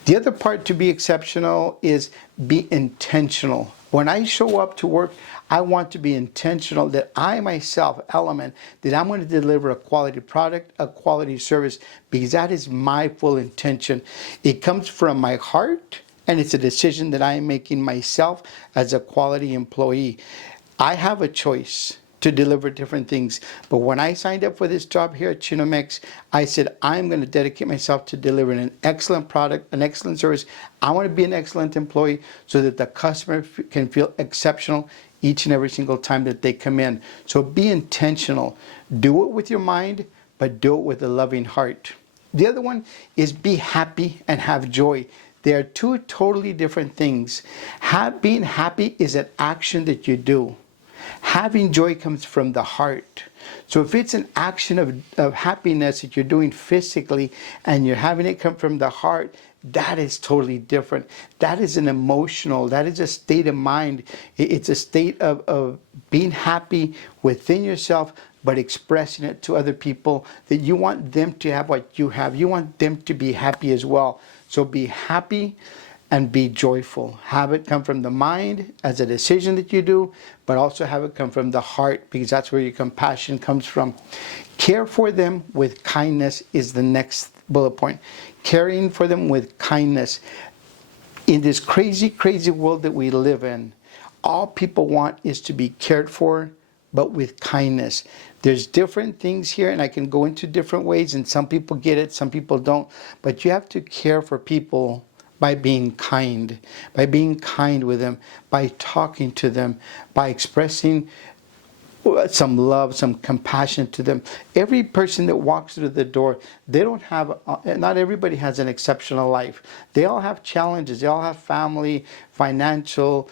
The other part to be exceptional is be intentional. When I show up to work, I want to be intentional that I myself, Element, that I'm going to deliver a quality product, a quality service, because that is my full intention. It comes from my heart, and it's a decision that I am making myself as a quality employee. I have a choice to deliver different things. But when I signed up for this job here at Chino-Mex, I said, I'm going to dedicate myself to delivering an excellent product, an excellent service. I want to be an excellent employee so that the customer can feel exceptional each and every single time that they come in. So be intentional. Do it with your mind, but do it with a loving heart. The other one is be happy and have joy. They are two totally different things. Being happy is an action that you do. Having joy comes from the heart. So if it's an action of happiness that you're doing physically and you're having it come from the heart, that is totally different. That is an emotional, that is a state of mind. It's a state of being happy within yourself, but expressing it to other people, that you want them to have what you have. You want them to be happy as well. So be happy and be joyful. Have it come from the mind as a decision that you do, but also have it come from the heart, because that's where your compassion comes from. Care for them with kindness is the next bullet point. Caring for them with kindness. In this crazy, crazy world that we live in, all people want is to be cared for, but with kindness. There's different things here, and I can go into different ways, and some people get it, some people don't. But you have to care for people by being kind with them, by talking to them, by expressing some love, some compassion to them. Every person that walks through the door, they don't have, not everybody has an exceptional life. They all have challenges. They all have family, financial,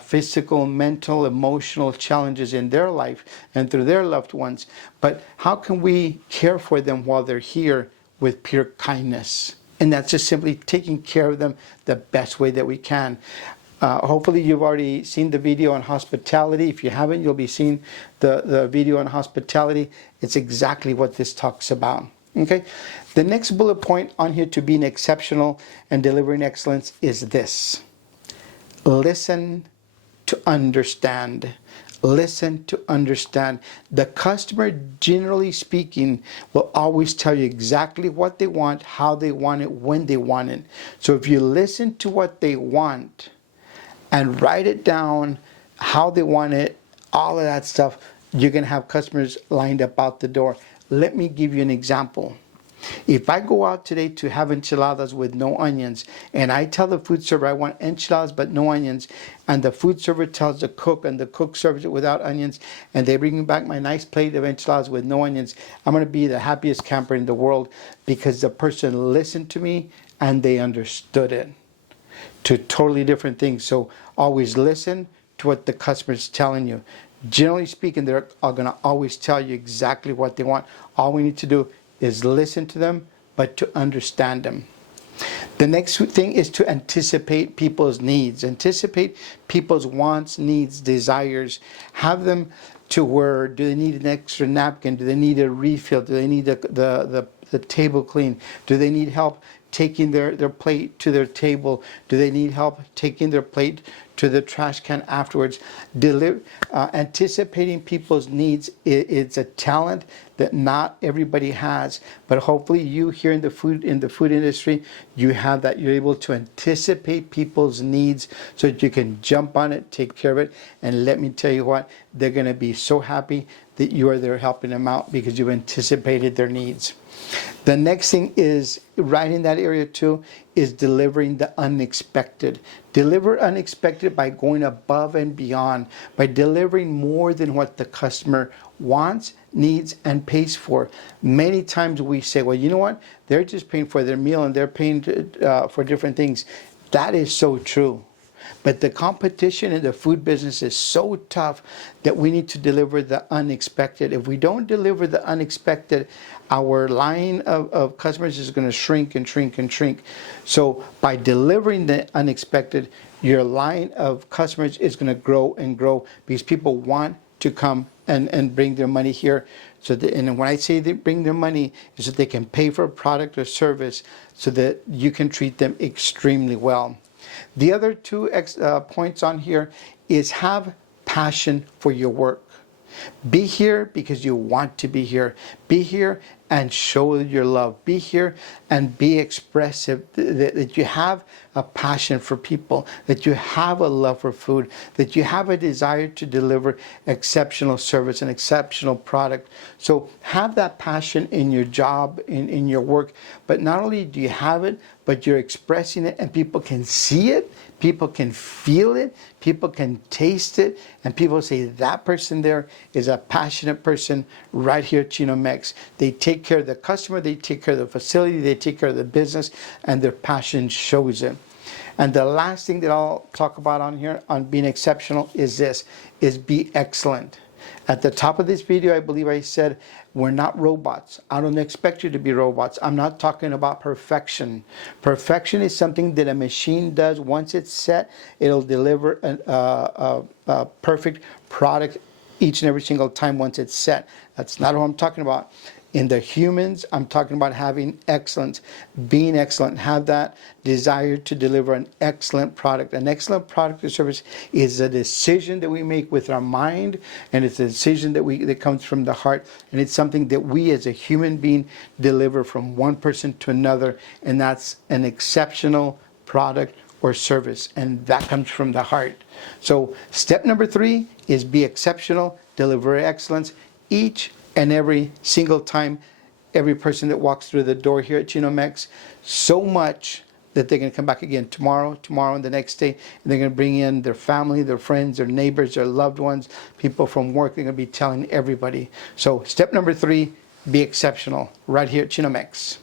physical, mental, emotional challenges in their life and through their loved ones. But how can we care for them while they're here with pure kindness? And that's just simply taking care of them the best way that we can. Hopefully you've already seen the video on hospitality. If you haven't, you'll be seeing the video on hospitality. It's exactly what this talks about. Okay. The next bullet point on here to being exceptional and delivering excellence is this. Listen to understand. Listen to understand. The customer, generally speaking, will always tell you exactly what they want, how they want it, when they want it. So if you listen to what they want and write it down, how they want it, all of that stuff, you're going to have customers lined up out the door. Let me give you an example. If I go out today to have enchiladas with no onions, and I tell the food server I want enchiladas but no onions, and the food server tells the cook, and the cook serves it without onions, and they bring me back my nice plate of enchiladas with no onions, I'm going to be the happiest camper in the world, because the person listened to me and they understood it. Two totally different things. So always listen to what the customer is telling you. Generally speaking, they're going to always tell you exactly what they want. All we need to do is listen to them, but to understand them. The next thing is to anticipate people's needs. Anticipate people's wants, needs, desires. Have them to where, do they need an extra napkin? Do they need a refill? Do they need the table clean? Do they need help taking their plate to their table? Do they need help taking their plate to the trash can afterwards? Anticipating people's needs, it's a talent that not everybody has, but hopefully you here in the food industry, you have that. You're able to anticipate people's needs so that you can jump on it, take care of it, and let me tell you what, they're going to be so happy that you are there helping them out because you've anticipated their needs. The next thing is, right in that area too, is delivering the unexpected. Deliver unexpected by going above and beyond, by delivering more than what the customer wants, needs, and pays for. Many times we say, well, you know what? They're just paying for their meal and they're paying for different things. That is so true. But the competition in the food business is so tough that we need to deliver the unexpected. If we don't deliver the unexpected, our line of customers is going to shrink and shrink and shrink. So by delivering the unexpected, your line of customers is going to grow and grow because people want to come and bring their money here. So and when I say they bring their money, is that they can pay for a product or service so that you can treat them extremely well. The other two points on here is have passion for your work. Be here because you want to be here. Be here and show your love. Be here and be expressive, that you have a passion for people, that you have a love for food, that you have a desire to deliver exceptional service and exceptional product. So have that passion in your job, in your work. But not only do you have it, but you're expressing it and people can see it, people can feel it, people can taste it, and people say that person there is a passionate person right here at Chino-Mex. They take care of the customer, they take care of the facility, they take care of the business, and their passion shows it. And the last thing that I'll talk about on here on being exceptional is this, is be excellent. At the top of this video, I believe I said, we're not robots. I don't expect you to be robots. I'm not talking about perfection. Perfection is something that a machine does. Once it's set, it'll deliver a perfect product each and every single time once it's set. That's not what I'm talking about. In the humans, I'm talking about having excellence, being excellent, have that desire to deliver an excellent product. An excellent product or service is a decision that we make with our mind, and it's a decision that comes from the heart, and it's something that we as a human being deliver from one person to another, and that's an exceptional product or service, and that comes from the heart. So step number 3 is be exceptional, deliver excellence each and every single time, every person that walks through the door here at Chino-Mex, so much that they're going to come back again tomorrow, and the next day, and they're going to bring in their family, their friends, their neighbors, their loved ones, people from work. They're going to be telling everybody. So step number 3, be exceptional, right here at Chino-Mex.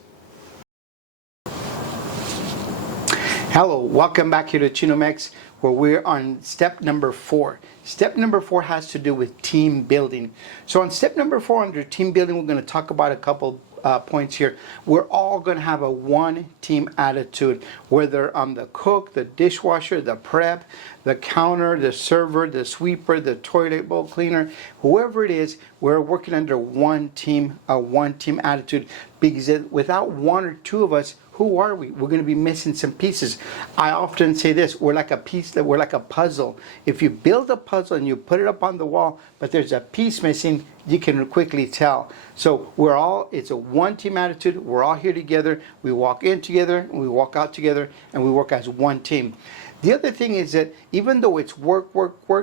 Hello, welcome back here to Chino-Mex, where we're on step number 4. Step number 4 has to do with team building. So on step number 4 under team building, we're going to talk about a couple points here. We're all going to have a one team attitude, whether I'm the cook, the dishwasher, the prep, the counter, the server, the sweeper, the toilet bowl cleaner, whoever it is, we're working under one team, a one team attitude, because without one or two of us, who are we? We're going to be missing some pieces. I often say this, we're like a puzzle. If you build a puzzle and you put it up on the wall, but there's a piece missing, you can quickly tell. So it's a one team attitude. We're all here together. We walk in together, we walk out together, and we work as one team. The other thing is that even though it's work,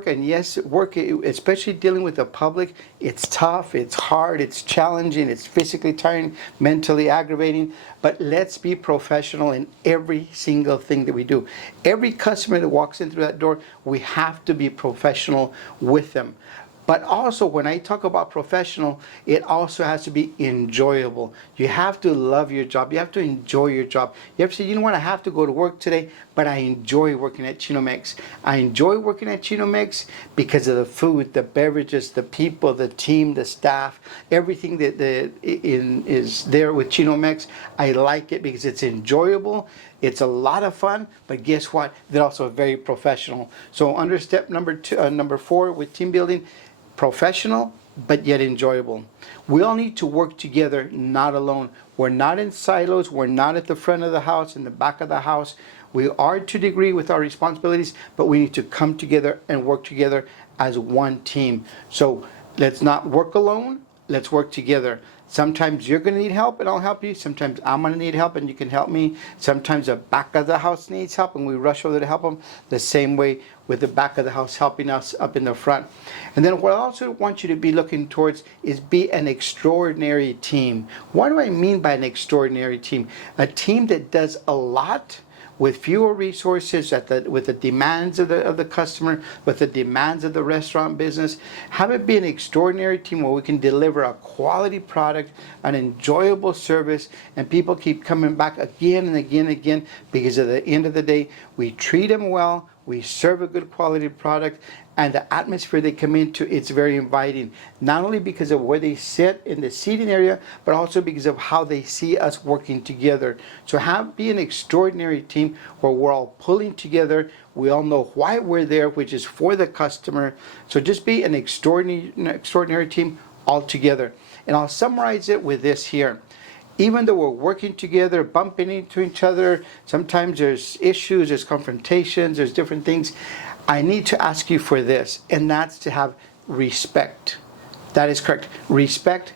and yes, work, especially dealing with the public, it's tough, it's hard, it's challenging, it's physically tiring, mentally aggravating, but let's be professional in every single thing that we do. Every customer that walks in through that door, we have to be professional with them. But also, when I talk about professional, it also has to be enjoyable. You have to love your job. You have to enjoy your job. You have to say, you know what, I have to go to work today, but I enjoy working at Chino-Mex. I enjoy working at Chino-Mex because of the food, the beverages, the people, the team, the staff, everything that is there with Chino-Mex. I like it because it's enjoyable. It's a lot of fun, but guess what? They're also very professional. So under step number 4 with team building, professional, but yet enjoyable. We all need to work together, not alone. We're not in silos. We're not at the front of the house, in the back of the house. We are to a degree with our responsibilities, but we need to come together and work together as one team. So let's not work alone. Let's work together. Sometimes you're going to need help and I'll help you. Sometimes I'm going to need help and you can help me. Sometimes the back of the house needs help and we rush over to help them. The same way with the back of the house helping us up in the front. And then what I also want you to be looking towards is be an extraordinary team. What do I mean by an extraordinary team? A team that does a lot with fewer resources, with the demands of the customer, with the demands of the restaurant business. Have it be an extraordinary team where we can deliver a quality product, an enjoyable service, and people keep coming back again and again and again, because at the end of the day, we treat them well, we serve a good quality product, and the atmosphere they come into, it's very inviting. Not only because of where they sit in the seating area, but also because of how they see us working together. So be an extraordinary team where we're all pulling together. We all know why we're there, which is for the customer. So just be an extraordinary team all together. And I'll summarize it with this here. Even though we're working together, bumping into each other, sometimes there's issues, there's confrontations, there's different things. I need to ask you for this, and that's to have respect. That is correct. Respect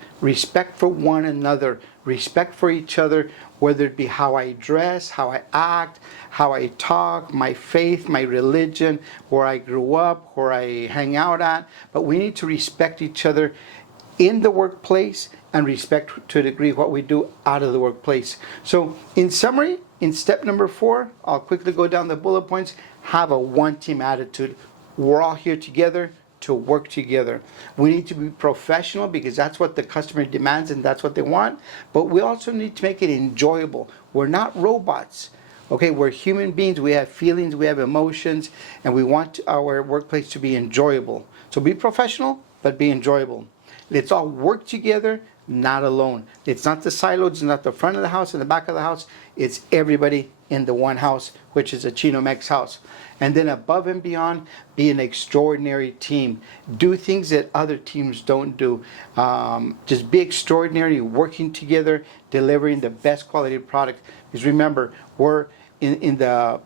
for one another, respect for each other, whether it be how I dress, how I act, how I talk, my faith, my religion, where I grew up, where I hang out at. But we need to respect each other in the workplace and respect to a degree what we do out of the workplace. So in summary, in step number 4, I'll quickly go down the bullet points. Have a one-team attitude. We're all here together to work together. We need to be professional because that's what the customer demands and that's what they want. But we also need to make it enjoyable. We're not robots. Okay, we're human beings. We have feelings, we have emotions, and we want our workplace to be enjoyable. So be professional, but be enjoyable. Let's all work together, not alone. It's not the silos, it's not the front of the house and the back of the house. It's everybody in the one house, which is a Chino-Mex house. And then above and beyond, be an extraordinary team. Do things that other teams don't do. Just be extraordinary, working together, delivering the best quality product. Because remember, we're in the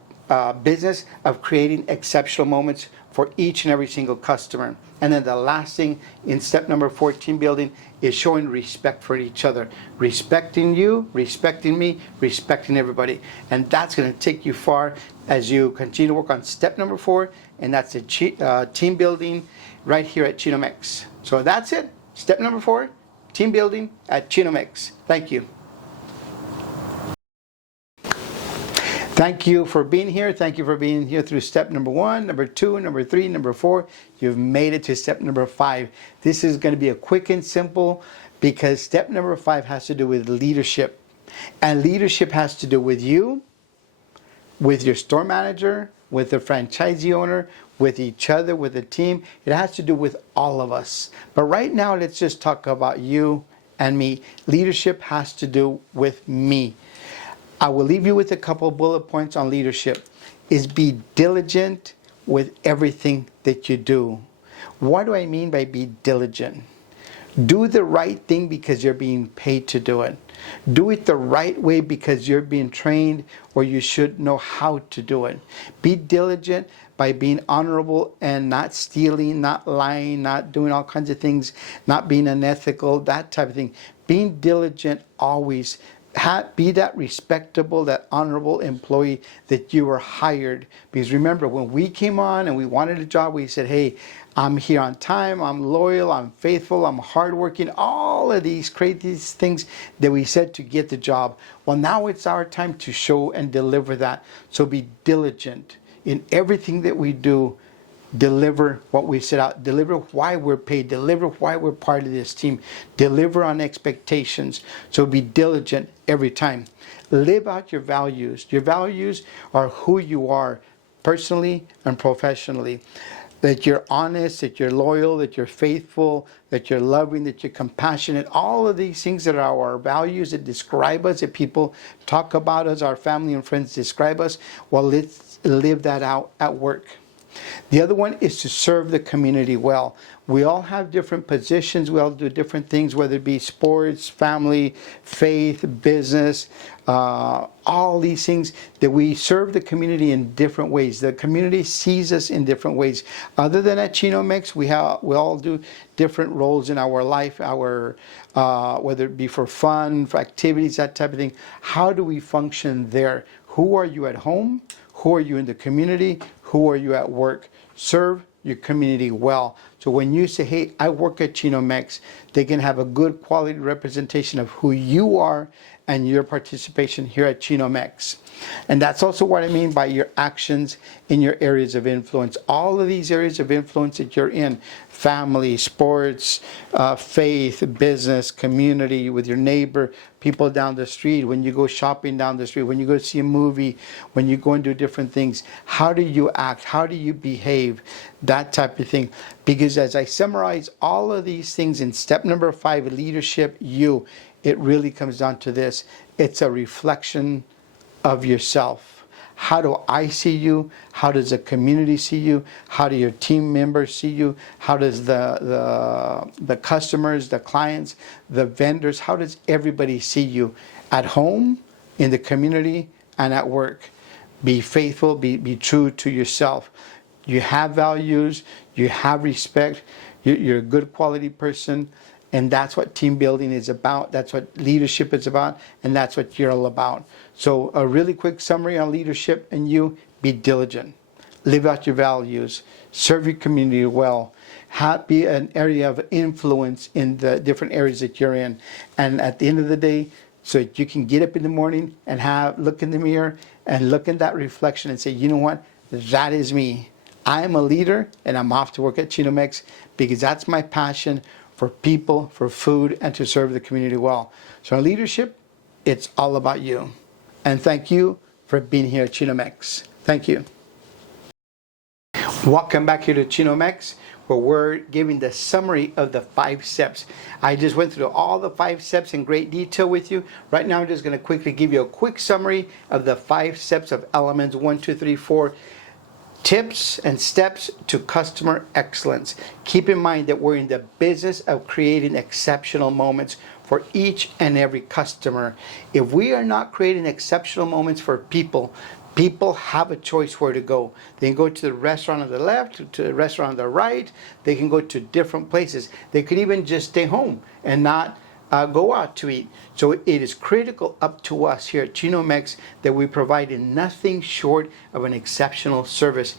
business of creating exceptional moments for each and every single customer. And then the last thing in step number 4, team building, is showing respect for each other. Respecting you, respecting me, respecting everybody. And that's going to take you far as you continue to work on step number 4, and that's the team building right here at Chino-Mex. So that's it. Step number 4, team building at Chino-Mex. Thank you. Thank you for being here. Thank you for being here through step number 1, number 2, number 3, number 4. You've made it to step number 5. This is going to be a quick and simple because step number 5 has to do with leadership. And leadership has to do with you, with your store manager, with the franchisee owner, with each other, with the team. It has to do with all of us. But right now, let's just talk about you and me. Leadership has to do with me. I will leave you with a couple of bullet points on leadership. Is be diligent with everything that you do. What do I mean by be diligent? Do the right thing because you're being paid to do it. Do it the right way because you're being trained or you should know how to do it. Be diligent by being honorable and not stealing, not lying, not doing all kinds of things, not being unethical, that type of thing. Being diligent always. Be that respectable, that honorable employee that you were hired. Because remember, when we came on and we wanted a job, we said, hey, I'm here on time, I'm loyal, I'm faithful, I'm hardworking, all of these crazy things that we said to get the job. Well, now it's our time to show and deliver that. So be diligent in everything that we do. Deliver what we set out. Deliver why we're paid. Deliver why we're part of this team. Deliver on expectations. So be diligent every time. Live out your values. Your values are who you are personally and professionally. That you're honest, that you're loyal, that you're faithful, that you're loving, that you're compassionate. All of these things that are our values that describe us, that people talk about us, our family and friends describe us. Well, let's live that out at work. The other one is to serve the community well. We all have different positions. We all do different things, whether it be sports, family, faith, business, all these things that we serve the community in different ways. The community sees us in different ways. Other than at Chino-Mex, we all do different roles in our life, whether it be for fun, for activities, that type of thing. How do we function there? Who are you at home? Who are you in the community? Who are you at work? Serve your community well. So when you say, hey, I work at Chino-Mex, they can have a good quality representation of who you are and your participation here at Chino-Mex. And that's also what I mean by your actions in your areas of influence. All of these areas of influence that you're in, family, sports, faith, business, community, with your neighbor, people down the street, when you go shopping down the street, when you go see a movie, when you go and do different things, how do you act? How do you behave? That type of thing. Because as I summarize all of these things in step number 5, leadership, it really comes down to this. It's a reflection of yourself. How do I see you? How does the community see you? How do your team members see you? How does the customers, the clients, the vendors, how does everybody see you at home, in the community, and at work? Be faithful, be true to yourself. You have values, you have respect, you're a good quality person, and that's what team building is about. That's what leadership is about, and that's what you're all about. So a really quick summary on leadership and be diligent. Live out your values. Serve your community well. Be an area of influence in the different areas that you're in. And at the end of the day, so that you can get up in the morning and look in the mirror and look in that reflection and say, you know what? That is me. I am a leader, and I'm off to work at Chino-Mex because that's my passion for people, for food, and to serve the community well. So in leadership, it's all about you. And thank you for being here at Chino-Mex. Thank you. Welcome back here to Chino-Mex, where we're giving the summary of the 5 steps. I just went through all the 5 steps in great detail with you. Right now, I'm just going to quickly give you a quick summary of the 5 steps of Elaman's 1234. Tips and steps to customer excellence. Keep in mind that we're in the business of creating exceptional moments for each and every customer. If we are not creating exceptional moments for people have a choice where to go. They can go to the restaurant on the left, to the restaurant on the right. They can go to different places. They could even just stay home and not go out to eat. So it is critical up to us here at Chino-Mex that we provide nothing short of an exceptional service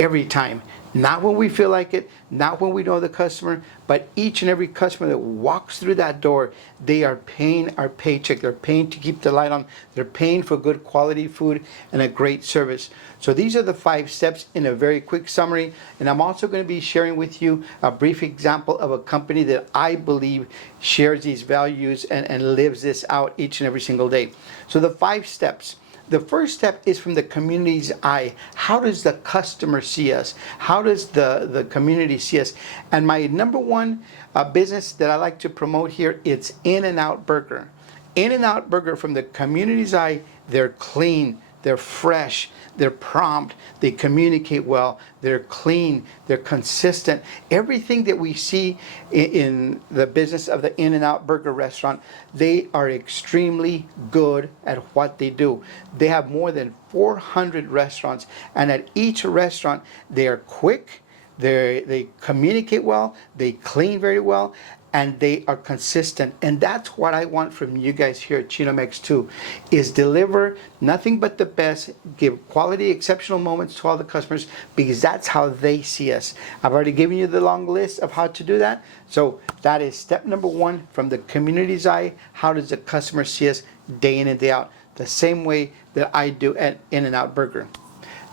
every time. Not when we feel like it, not when we know the customer, but each and every customer that walks through that door, they are paying our paycheck. They're paying to keep the light on. They're paying for good quality food and a great service. So these are the 5 steps in a very quick summary. And I'm also going to be sharing with you a brief example of a company that I believe shares these values and lives this out each and every single day. So the 5 steps. The first step is from the community's eye. How does the customer see us? How does the community see us? And my number one business that I like to promote here, it's In-N-Out Burger. In-N-Out Burger, from the community's eye, they're clean, they're fresh, they're prompt, they communicate well, they're clean, they're consistent. Everything that we see in the business of the In-N-Out Burger restaurant, they are extremely good at what they do. They have more than 400 restaurants, and at each restaurant, they are quick, they communicate well, they clean very well, and they are consistent. And that's what I want from you guys here at Chino-Mex too, is deliver nothing but the best, give quality, exceptional moments to all the customers, because that's how they see us. I've already given you the long list of how to do that. So that is step number 1, from the community's eye. How does the customer see us day in and day out? The same way that I do at In-N-Out Burger.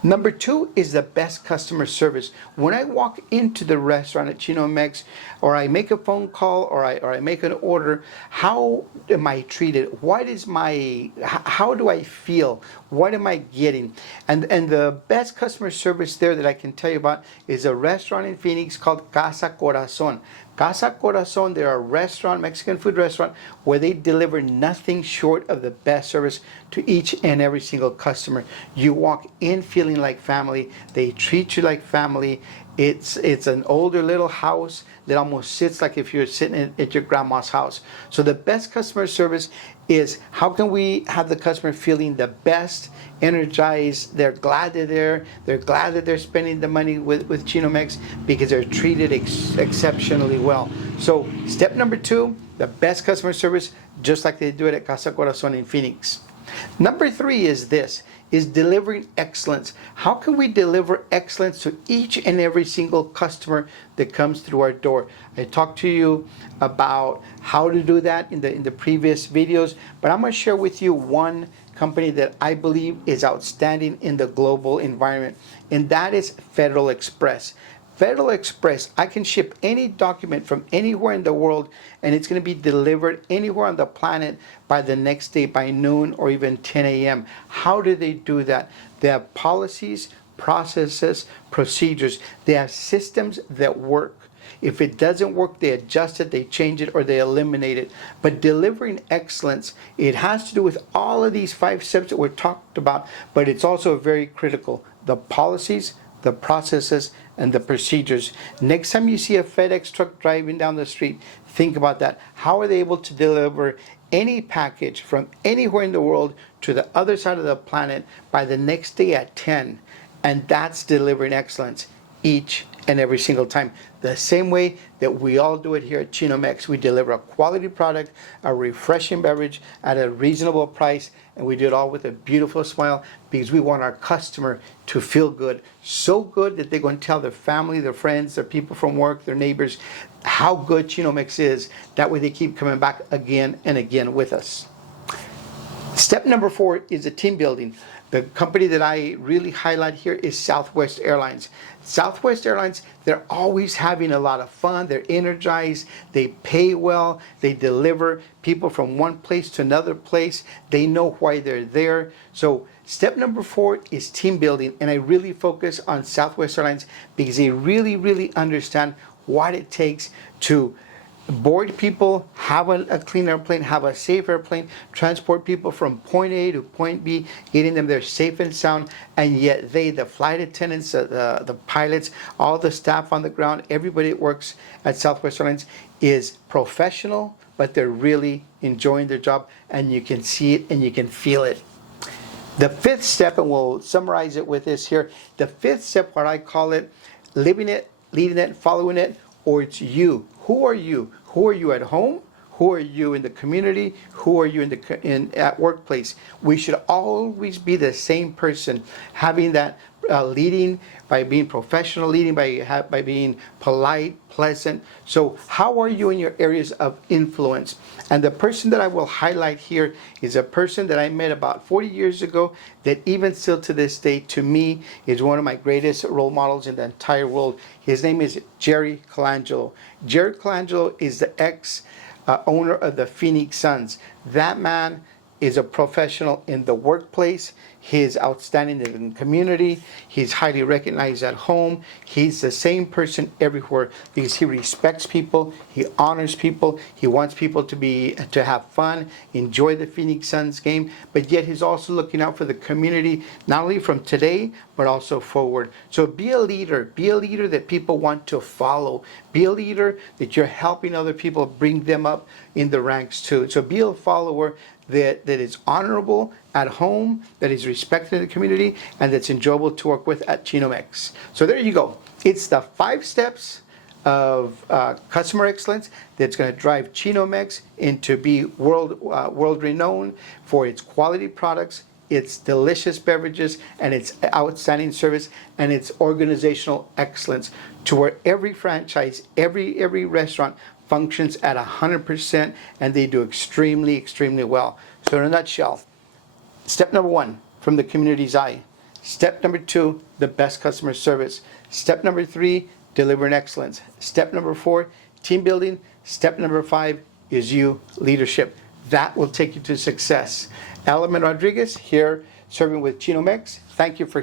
Number 2 is the best customer service. When I walk into the restaurant at Chino-Mex, or I make a phone call, or I make an order, how am I treated? How do I feel? What am I getting? And the best customer service there that I can tell you about is a restaurant in Phoenix called Casa Corazon. Casa Corazon, they're a restaurant, Mexican food restaurant, where they deliver nothing short of the best service to each and every single customer. You walk in feeling like family. They treat you like family. It's an older little house that almost sits like if you're sitting at your grandma's house. So the best customer service is, how can we have the customer feeling the best, energized, they're glad they're there, they're glad that they're spending the money with Chino-Mex because they're treated exceptionally well. So step number 2, the best customer service, just like they do it at Casa Corazon in Phoenix. Number 3 is this, is delivering excellence. How can we deliver excellence to each and every single customer that comes through our door? I talked to you about how to do that in the previous videos, but I'm going to share with you one company that I believe is outstanding in the global environment, and that is Federal Express. Federal Express, I can ship any document from anywhere in the world and it's going to be delivered anywhere on the planet by the next day, by noon or even 10 a.m. How do they do that? They have policies, processes, procedures. They have systems that work. If it doesn't work, they adjust it, they change it, or they eliminate it. But delivering excellence, it has to do with all of these 5 steps that we talked about, but it's also very critical. The policies, the processes, and the procedures. Next time you see a FedEx truck driving down the street, think about that. How are they able to deliver any package from anywhere in the world to the other side of the planet by the next day at 10? And that's delivering excellence each and every single time. The same way that we all do it here at Chino-Mex. We deliver a quality product, a refreshing beverage at a reasonable price, and we do it all with a beautiful smile because we want our customer to feel good. So good that they're going to tell their family, their friends, their people from work, their neighbors, how good Chino-Mex is. That way they keep coming back again and again with us. Step number 4 is the team building. The company that I really highlight here is Southwest Airlines. Southwest Airlines, they're always having a lot of fun. They're energized. They pay well. They deliver people from one place to another place. They know why they're there. So step number 4 is team building. And I really focus on Southwest Airlines because they really understand what it takes to board people, have a clean airplane, have a safe airplane, transport people from point A to point B, getting them there safe and sound, and yet they, the flight attendants, the pilots, all the staff on the ground, everybody that works at Southwest Airlines is professional, but they're really enjoying their job, and you can see it and you can feel it. The 5th step, and we'll summarize it with this here, the 5th step, what I call it, living it, leading it, following it, or it's you. Who are you? Who are you at home? Who are you in the community? Who are you at workplace? We should always be the same person, having that leading by being professional, leading by being polite, pleasant. So how are you in your areas of influence? And the person that I will highlight here is a person that I met about 40 years ago that even still to this day, to me, is one of my greatest role models in the entire world. His name is Jerry Colangelo. Jerry Colangelo is the owner of the Phoenix Suns. That man is a professional in the workplace. He's outstanding in the community. He's highly recognized at home. He's the same person everywhere because he respects people. He honors people. He wants people to have fun, enjoy the Phoenix Suns game, but yet he's also looking out for the community, not only from today, but also forward. So be a leader. Be a leader that people want to follow. Be a leader that you're helping other people bring them up in the ranks too. So be a follower that is honorable at home, that is respected in the community, and that's enjoyable to work with at Chino-Mex. So there you go. It's the 5 steps of customer excellence that's going to drive Chino-Mex into be world renowned for its quality products, its delicious beverages, and its outstanding service, and its organizational excellence, to where every franchise, every restaurant functions at 100%, and they do extremely well. So in a nutshell, step number 1, from the community's eye. Step number 2, the best customer service. Step number 3, delivering excellence. Step number 4, team building. Step number 5 is you, leadership. That will take you to success. Elaman's Rodriguez here, serving with Chino-Mex. Thank you for